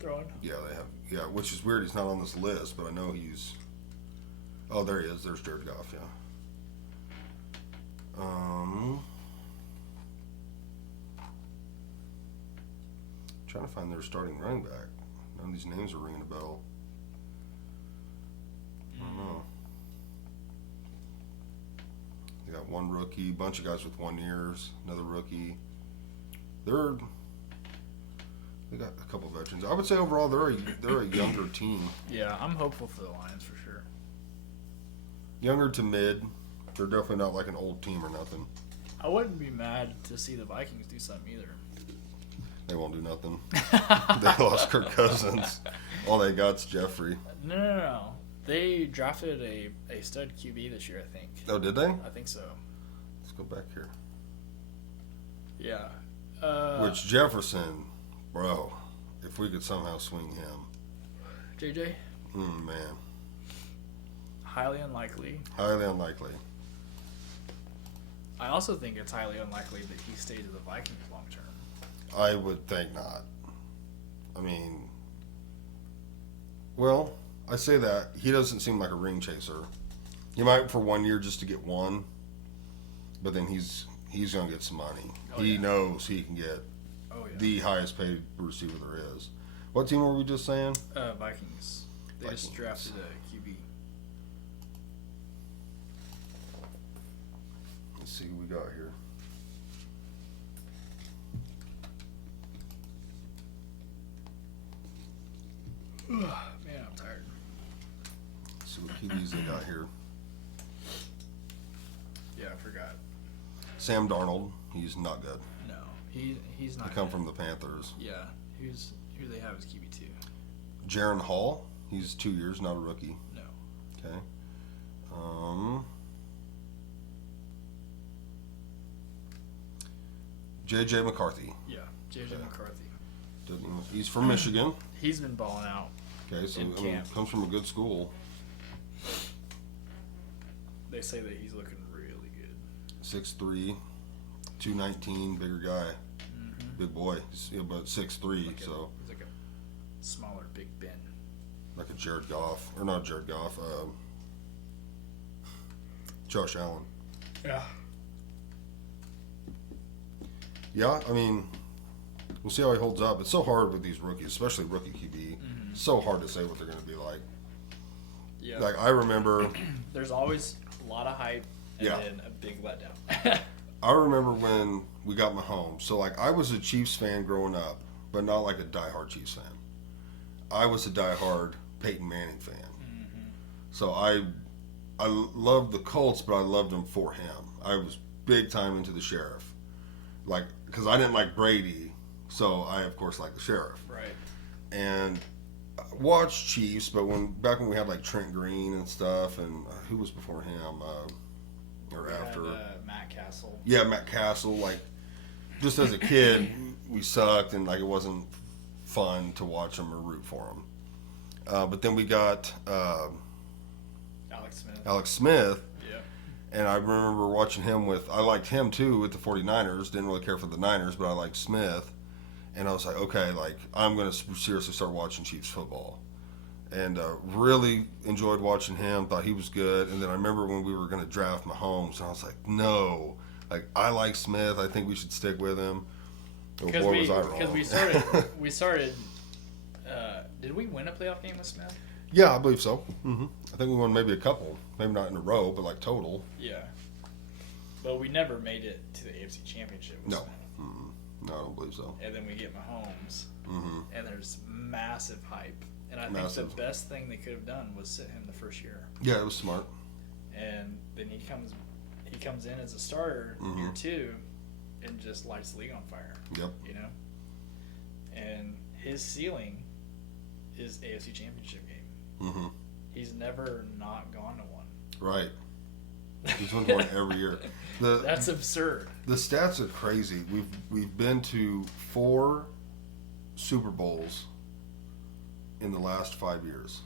throwing. Yeah, they have. Yeah, which is weird. He's not on this list, but I know he's. Oh, there he is. There's Jared Goff. Yeah. Trying to find their starting running back. None of these names are ringing a bell. I don't know. They got one rookie, bunch of guys with 1 years, another rookie. They got a couple of veterans. I would say overall they're a younger team. Yeah, I'm hopeful for the Lions for sure. Younger to mid. They're definitely not like an old team or nothing. I wouldn't be mad to see the Vikings do something either. They won't do nothing. They lost Kirk Cousins. All they got's Jeffrey. No. They drafted a stud QB this year, I think. Oh, did they? I think so. Let's go back here. Yeah. Which Jefferson, bro, if we could somehow swing him. JJ? Man. Highly unlikely. Highly unlikely. I also think it's highly unlikely that he stays with the Vikings long term. I would think not. I mean, well, I say that. He doesn't seem like a ring chaser. He might for 1 year just to get one, but then he's going to get some money. Oh, He yeah. knows he can get Oh, yeah. the highest paid receiver there is. What team were we just saying? Vikings. They just Vikings. drafted a QB. Let's see who we got here. Man, I'm tired. Let's see what QBs they got here. Yeah, I forgot. Sam Darnold. He's not good. No, he's not. They come good. from the Panthers. Yeah, who they have as QB two? Jaron Hall. He's 2 years, not a rookie. No. Okay. J.J. McCarthy. Yeah, JJ Okay. McCarthy. He's from Michigan. He's been balling out. Okay, so In I mean, camp. comes from a good school. They say that he's looking really good. 6'3", 219, bigger guy, big boy. He's about 6'3", Like so he's like a smaller Big Ben. like a Jared Goff, or not Jared Goff, Josh Allen. Yeah. Yeah, I mean, we'll see how he holds up. It's so hard with these rookies, especially rookie QB. So hard to say what they're going to be like. Yeah. Like I remember, There's always a lot of hype and Yeah. then a big letdown. I remember when we got Mahomes. So like I was a Chiefs fan growing up, but not like a diehard Chiefs fan. I was a diehard Peyton Manning fan. So I loved the Colts, but I loved them for him. I was big time into the Sheriff, like because I didn't like Brady, so I of course liked the Sheriff. Right. And watched Chiefs, but back when we had like Trent Green and stuff, and who was before him or We after? had, Matt Castle. Yeah, Matt Castle. Like, just as a kid, we sucked, and like it wasn't fun to watch them or root for them. But then we got Alex Smith. Alex Smith, Yeah. and I remember watching him I liked him too with the 49ers. Didn't really care for the Niners, but I liked Smith. And I was like, okay, like I'm going to seriously start watching Chiefs football. And really enjoyed watching him, thought he was good. And then I remember when we were going to draft Mahomes, and I was like, no, like I like Smith. I think we should stick with him. Oh, Because boy, was I wrong. we started. Did we win a playoff game with Smith? Yeah, I believe so. Hmm. I think we won maybe a couple, maybe not in a row, but like total. Yeah. But we never made it to the AFC Championship with No. Smith. No, I don't believe so. And then we get Mahomes, Hmm. and there's massive hype. And I Massive. think the best thing they could have done was sit him the first year. Yeah, it was smart. And then he comes in as a starter year 2 and just lights the league on fire. Yep. You know? And his ceiling is AFC Championship game. Hmm. He's never not gone to one. Right. He's won one every year. That's absurd. The stats are crazy. We've been to 4 Super Bowls in the last 5 years,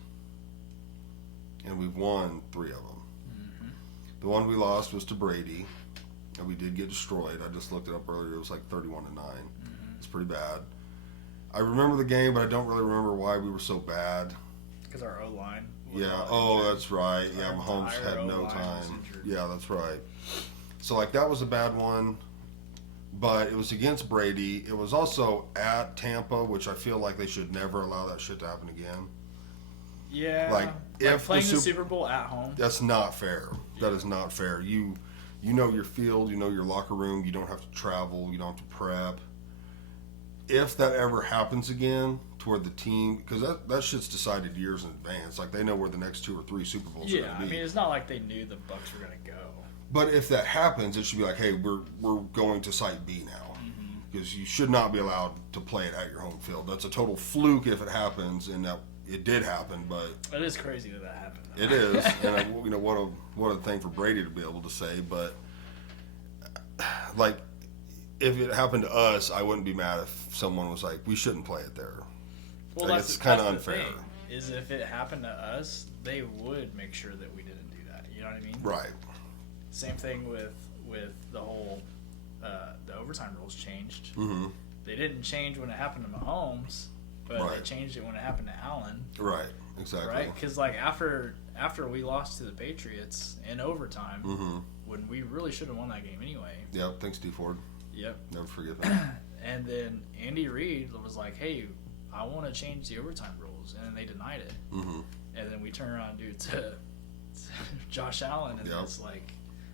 and we've won 3 of them. The one we lost was to Brady, and we did get destroyed. I just looked it up earlier. It was like 31-9. It's pretty bad. I remember the game, but I don't really remember why we were so bad. Because our O line. Yeah. Oh, that's right. Yeah, Our Mahomes entire had no O-line was time. injured. Yeah, that's right. So like that was a bad one, but it was against Brady. It was also at Tampa, which I feel like they should never allow that shit to happen again. Yeah. Like, if the playing the Super- Super Bowl at home. That's not fair. That is not fair. You know your field, you know your locker room. You don't have to travel. You don't have to prep. If that ever happens again, to where the team, because that shit's decided years in advance. Like they know where the next 2 or 3 Super Bowls are Yeah, going to I be. mean, it's not like they knew the Bucks were going to go. But if that happens, it should be like, hey, we're going to Site B now, because you should not be allowed to play it at your home field. That's a total fluke if it happens, and that it did happen, but It is crazy that happened. Though. it is, and you know what a thing for Brady to be able to say. But like, if it happened to us, I wouldn't be mad if someone was like, we shouldn't play it there. Well, Like, that's it's kinda the unfair. thing, is if it happened to us, they would make sure that we didn't do that. You know what I mean? Right. Same thing with the whole the overtime rules changed. Mm-hmm. They didn't change when it happened to Mahomes, but they Right. changed it when it happened to Allen, Right. Exactly. right? Because like after we lost to the Patriots in overtime, Mm-hmm. when we really should have won that game anyway. Yep. Thanks, D Ford. Yep. Never forget that. And then Andy Reid was like, "Hey, I want to change the overtime rules," and then they denied it. Mm-hmm. And then we turn around and do it to Josh Allen, and Yep. it's like,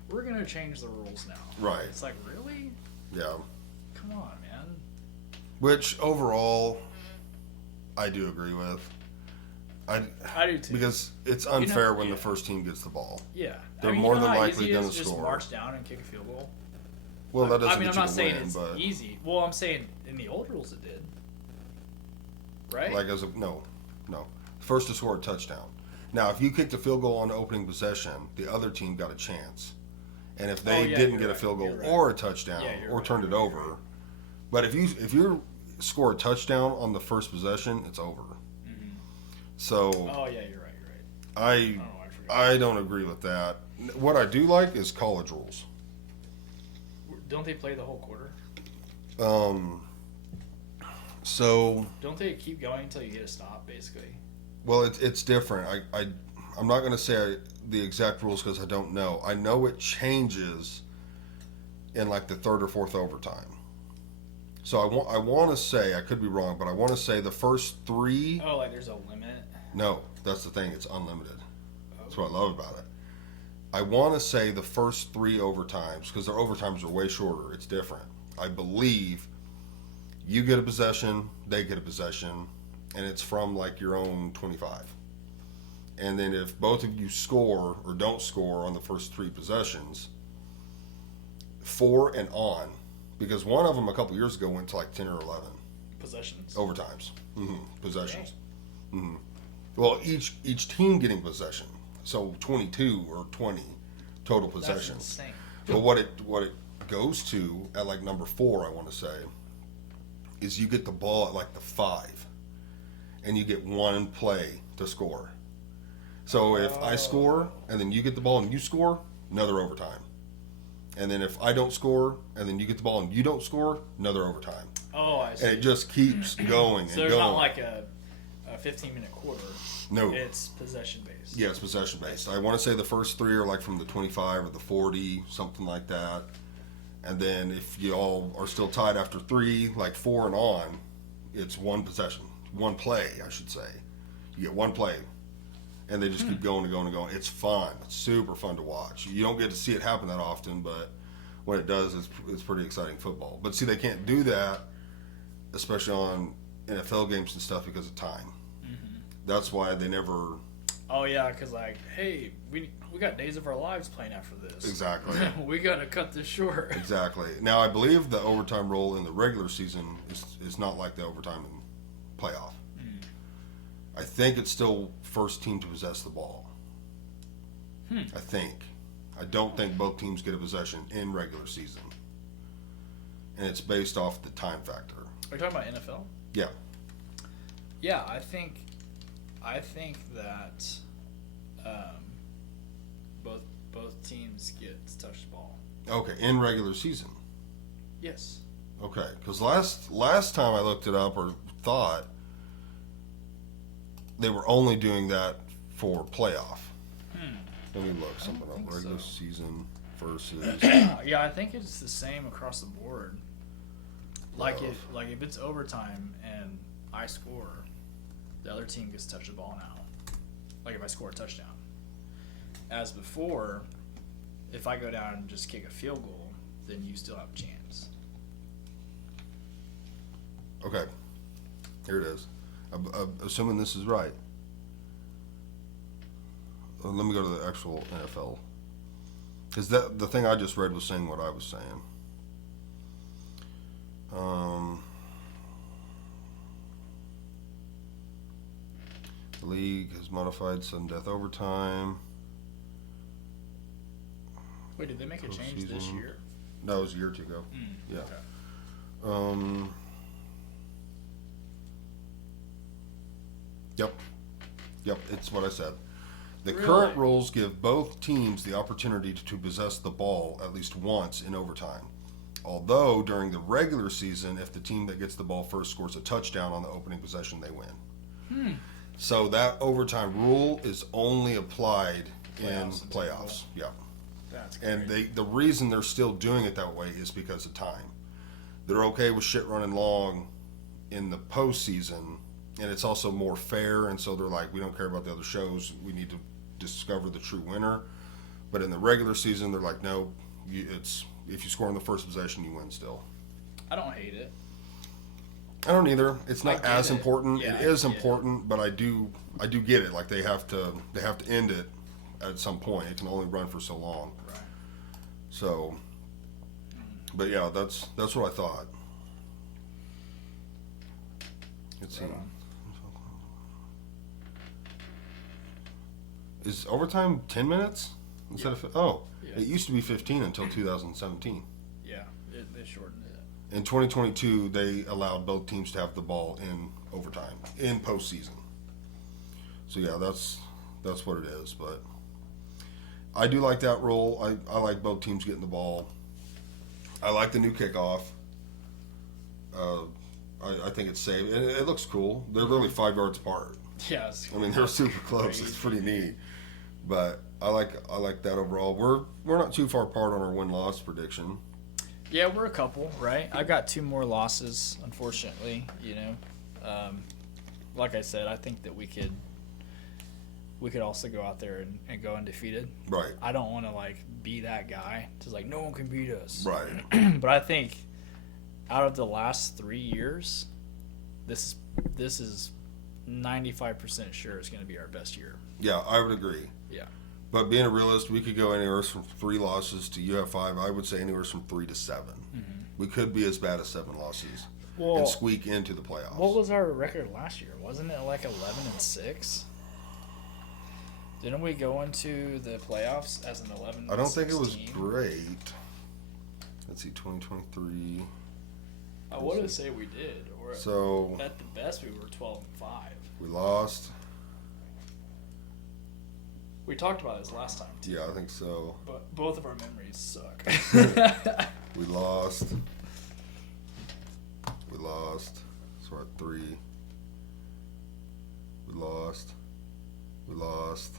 "We're gonna change the rules now." Right. It's like, really? Yeah. Come on, man. Which overall, I do agree with. I do too. Because it's unfair when yeah. the first team gets the ball. Yeah, They're more than how likely easy it is gonna to just score. march down and kick a field goal. Well, that doesn't I mean, get I'm you not to saying win, it's but easy. Well, I'm saying in the old rules it did. Right? like no. First to score a touchdown. Now, if you kicked a field goal on the opening possession, the other team got a chance. And if they yeah, didn't you're get a right, field goal you're right. or a touchdown Yeah, you're or right, turned it you're over, right. but if you score a touchdown on the first possession, it's over. So Oh yeah, you're right. You're right. I Oh, I forgot. I don't agree with that. What I do like is college rules. Don't they play the whole quarter? So Don't they keep going until you get a stop, basically? well, it's different. I'm not going to say the exact rules because I don't know. I know it changes in like the third or fourth overtime. So I want to say, I could be wrong, but I want to say the first 3. Oh, like there's a limit. No, that's the thing. It's unlimited. That's what I love about it. I want to say the first 3 overtimes, because their overtimes are way shorter. It's different. I believe you get a possession, they get a possession, and it's from like your own 25. And then if both of you score or don't score on the first 3 possessions, 4 and on, because one of them a couple years ago went to like 10 or 11 Possessions. overtimes, possessions. Well, each team getting possession, so 22 or 20 total That's possessions. insane. But what it goes to at like number 4, I want to say, is you get the ball at like the 5, and you get 1 play to score. So if I score and then you get the ball and you score, another overtime. And then if I don't score and then you get the ball and you don't score, another overtime. Oh, I see. And it just keeps going So and there's going. not like a 15-minute quarter. No. It's possession based. Yeah, it's possession based. I want to say the first 3 are like from the 25 or the 40, something like that. And then if you all are still tied after 3, like 4 and on, it's one possession, one play, I should say. You get one play, and they just keep going and going and going. It's fun. It's super fun to watch. You don't get to see it happen that often, but when it does, it's pretty exciting football. But see, they can't do that, especially on NFL games and stuff, because of time. That's why they never... Oh yeah, because like, hey, we got Days of Our Lives playing after this. Exactly. We gotta cut this short. Exactly. Now, I believe the overtime rule in the regular season is not like the overtime in playoff. I think it's still first team to possess the ball. I think. I don't think both teams get a possession in regular season. And it's based off the time factor. Are you talking about NFL? Yeah. Yeah, I think that both teams get to touch the ball. Okay, in regular season. Yes. Okay, because last time I looked it up or thought they were only doing that for playoff. Let me look something up. Regular season versus. Yeah, I think it's the same across the board. Like if it's overtime and I score, the other team gets to touch the ball now. Like if I score a touchdown. As before, if I go down and just kick a field goal, then you still have a chance. Okay, here it is. Assuming this is right. Let me go to the actual NFL. Because the thing I just read was saying what I was saying. The league has modified sudden death overtime. Wait, did they make a change this Postseason. year? No, it was a year or two ago. Yeah. Okay. Yep, it's what I said. The Really? current rules give both teams the opportunity to possess the ball at least once in overtime. Although, during the regular season, if the team that gets the ball first scores a touchdown on the opening possession, they win. So that overtime rule is only applied in Playoffs and playoffs. Yeah. That's great. And the reason they're still doing it that way is because of time. They're okay with shit running long in the postseason, and it's also more fair. And so they're like, we don't care about the other shows. We need to discover the true winner. But in the regular season, they're like, no, it's if you score in the first possession, you win still. I don't hate it. I don't either. It's not I get as it. important. Yeah, it is I get important, but I do get it. Like they have to end it at some point. It can only run for so long. Right. So, but yeah, that's what I thought. Let's see. Right on. Is overtime 10 minutes instead of Yeah. it used to be 15 until 2017. Yeah, they shortened it. In 2022, they allowed both teams to have the ball in overtime in postseason. So yeah, that's what it is. But I do like that rule. I like both teams getting the ball. I like the new kickoff. I think it's safe. And it looks cool. They're really 5 yards apart. Yeah, it's I mean, they're super close. It's pretty neat. But I like that overall. We're not too far apart on our win-loss prediction. Yeah, we're a couple, right? I've got 2 more losses, unfortunately. You know, like I said, I think that we could also go out there and go undefeated. Right. I don't want to like be that guy. Just like no one can beat us. Right. But I think out of the last 3 years, this is 95% sure it's going to be our best year. Yeah, I would agree. Yeah. But being a realist, we could go anywhere from 3 losses to you have 5. I would say anywhere from 3 to 7. We could be as bad as 7 losses Well, and squeak into the playoffs. what was our record last year? Wasn't it like 11-6? Didn't we go into the playoffs as an 11? I don't think it was great. Let's see, 2023. I would say we did, or So at the best we were 12-5. we lost. We talked about this last time too, Yeah, I think so. but both of our memories suck. We lost. We lost. So we're at 3. We lost. We lost.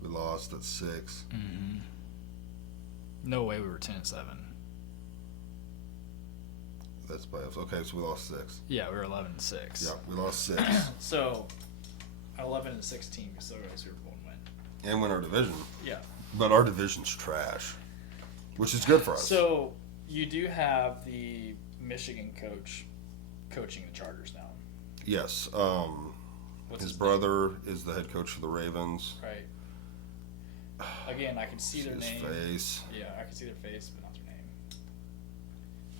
We lost at 6. No way we were 10-7. That's playoffs. Okay, so we lost 6. Yeah, we were 11-6. Yeah, we lost 6. So, 11-16, we still got a Super Bowl and win. And win our division. Yeah. But our division's trash, which is good for us. So, you do have the Michigan coach coaching the Chargers now. Yes. What's His name? brother is the head coach for the Ravens. Right. Again, I can see their his name. face. Yeah, I can see their face, but not their name.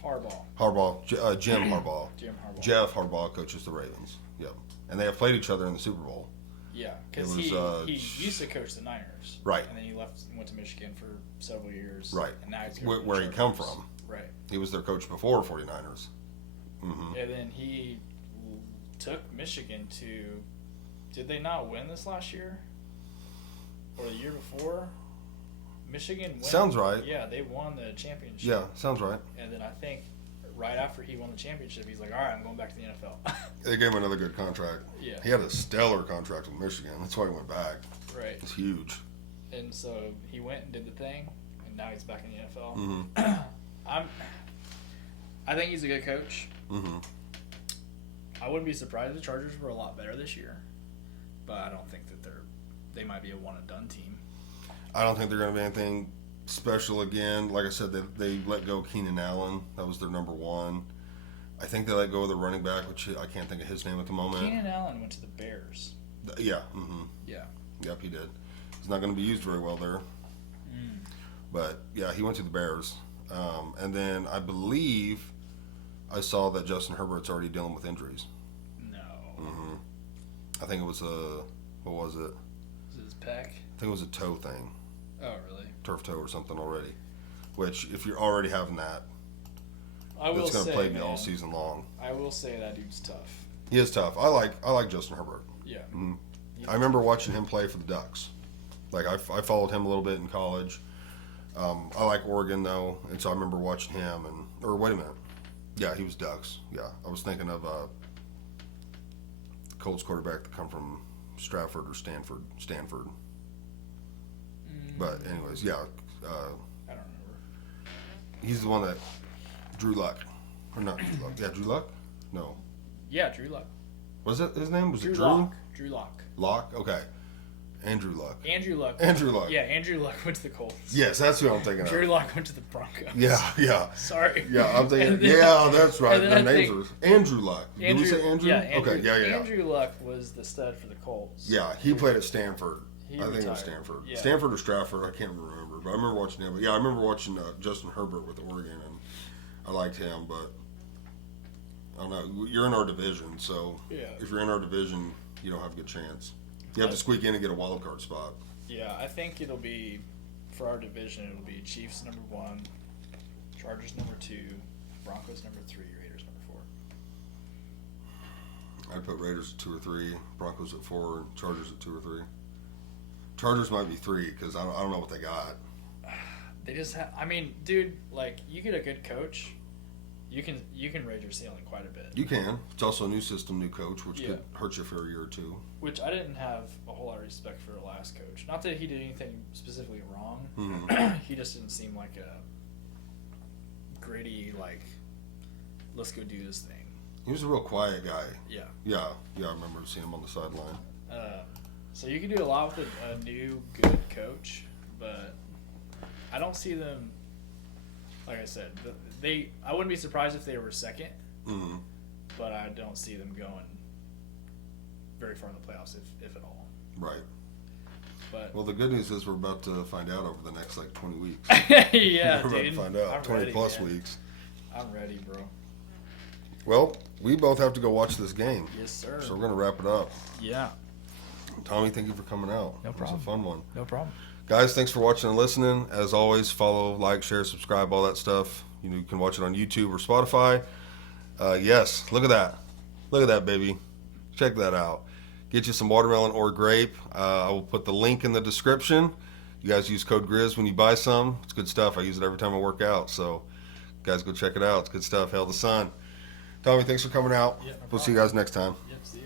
Harbaugh. Harbaugh. Jim Harbaugh. Jim Harbaugh. Jeff Harbaugh coaches the Ravens. Yep. And they have played each other in the Super Bowl. Yeah, because It was, he used to coach the Niners. Right. And then he left and went to Michigan for several years. Right. And now he's Where he come from. Right. He was their coach before 49ers. Mm-hmm. And then he took Michigan to. Did they not win this last year? Or the year before? Michigan won. Sounds right. Yeah, they won the championship. Yeah, sounds right. And then I think right after he won the championship, he's like, all right, I'm going back to the NFL. They gave him another good contract. Yeah. He had a stellar contract with Michigan. That's why he went back. Right. It's huge. And so he went and did the thing, and now he's back in the NFL. Mm-hmm. I think he's a good coach. Mm-hmm. I wouldn't be surprised if the Chargers were a lot better this year, but I don't think that they might be a one and done team. I don't think they're going to be anything special again. Like I said, they let go Keenan Allen. That was their number one. I think they let go of the running back, which I can't think of his name at the moment. Keenan Allen went to the Bears. Yeah. Mm-hmm. Yeah. Yep, he did. He's not going to be used very well there. But, yeah, he went to the Bears. And then I believe I saw that Justin Herbert's already dealing with injuries. No. Mm-hmm. I think it was what was it? Is it his pec? I think it was a toe thing. Oh, really? Turf toe or something already. Which, if you're already having that, I will it's going say, to plague me man, all season long. I will say that dude's tough. He is tough. I like Justin Herbert. Yeah. Mm-hmm. I remember watching him play for the Ducks. Like, I followed him a little bit in college. I like Oregon, though, and so I remember watching him. Or wait a minute. Yeah, he was Ducks. Yeah, I was thinking of the Colts quarterback that come from Stratford or Stanford. But anyways, yeah, I don't remember. he's the one that Drew Luck, or not Drew Luck? Yeah, Drew Luck. No, Yeah, Drew Luck. was it his name? Was it Drew? Lock. Drew Lock. Lock. Okay, Andrew Luck. Andrew Luck. Andrew Luck. Yeah, Andrew Luck went to the Colts. Yes, that's who I'm thinking Drew of. Luck went to the Broncos. Yeah. Sorry. Yeah, I'm thinking. And then- Yeah, that's right. and Their then I names think are Andrew Luck. Did we say Andrew? Yeah, Andrew. Okay. Yeah. Andrew Luck was the stud for the Colts. Yeah, he played at Stanford. He I think it was retired. Stanford. Yeah. Stanford or Stratford, I can't remember. But I remember watching him. But yeah, I remember watching Justin Herbert with Oregon, and I liked him. But I don't know. You're in our division, so Yeah. if you're in our division, you don't have a good chance. You have to squeak in and get a wild card spot. Yeah, I think it'll be, for our division, it'll be Chiefs number 1, Chargers number 2, Broncos number 3, Raiders number 4. I'd put Raiders at 2 or 3, Broncos at 4, and Chargers at 2 or 3. Chargers might be 3 because I don't know what they got. They just have, I mean, dude, like, you get a good coach, you can raise your ceiling quite a bit. You can. It's also a new system, new coach, which Yeah. could hurt you for a year or two. Which I didn't have a whole lot of respect for the last coach. Not that he did anything specifically wrong. Mhm. He just didn't seem like a gritty, like, let's go do this thing. He was a real quiet guy. Yeah. Yeah, I remember seeing him on the sideline. So you can do a lot with a new good coach, but I don't see them. Like I said, I wouldn't be surprised if they were second, Mm-hmm. but I don't see them going very far in the playoffs, if at all. Right. But Well, the good news is we're about to find out over the next 20 weeks. yeah, we're about dude, to find out. I'm 20 ready, plus man. weeks. I'm ready, bro. Well, we both have to go watch this game. Yes, sir. So we're going to wrap it up. Yeah, Tommy, thank you for coming out. No It problem. was a fun one. no problem. Guys, thanks for watching and listening. As always, follow, like, share, subscribe, all that stuff. You can watch it on YouTube or Spotify. Yes, look at that. Look at that, baby. Check that out. Get you some watermelon or grape. I will put the link in the description. You guys use code GRIZ when you buy some. It's good stuff. I use it every time I work out. So, guys, go check it out. It's good stuff. Hail the sun. Tommy, thanks for coming out. Yeah, no We'll see you guys next time. Yep, see you.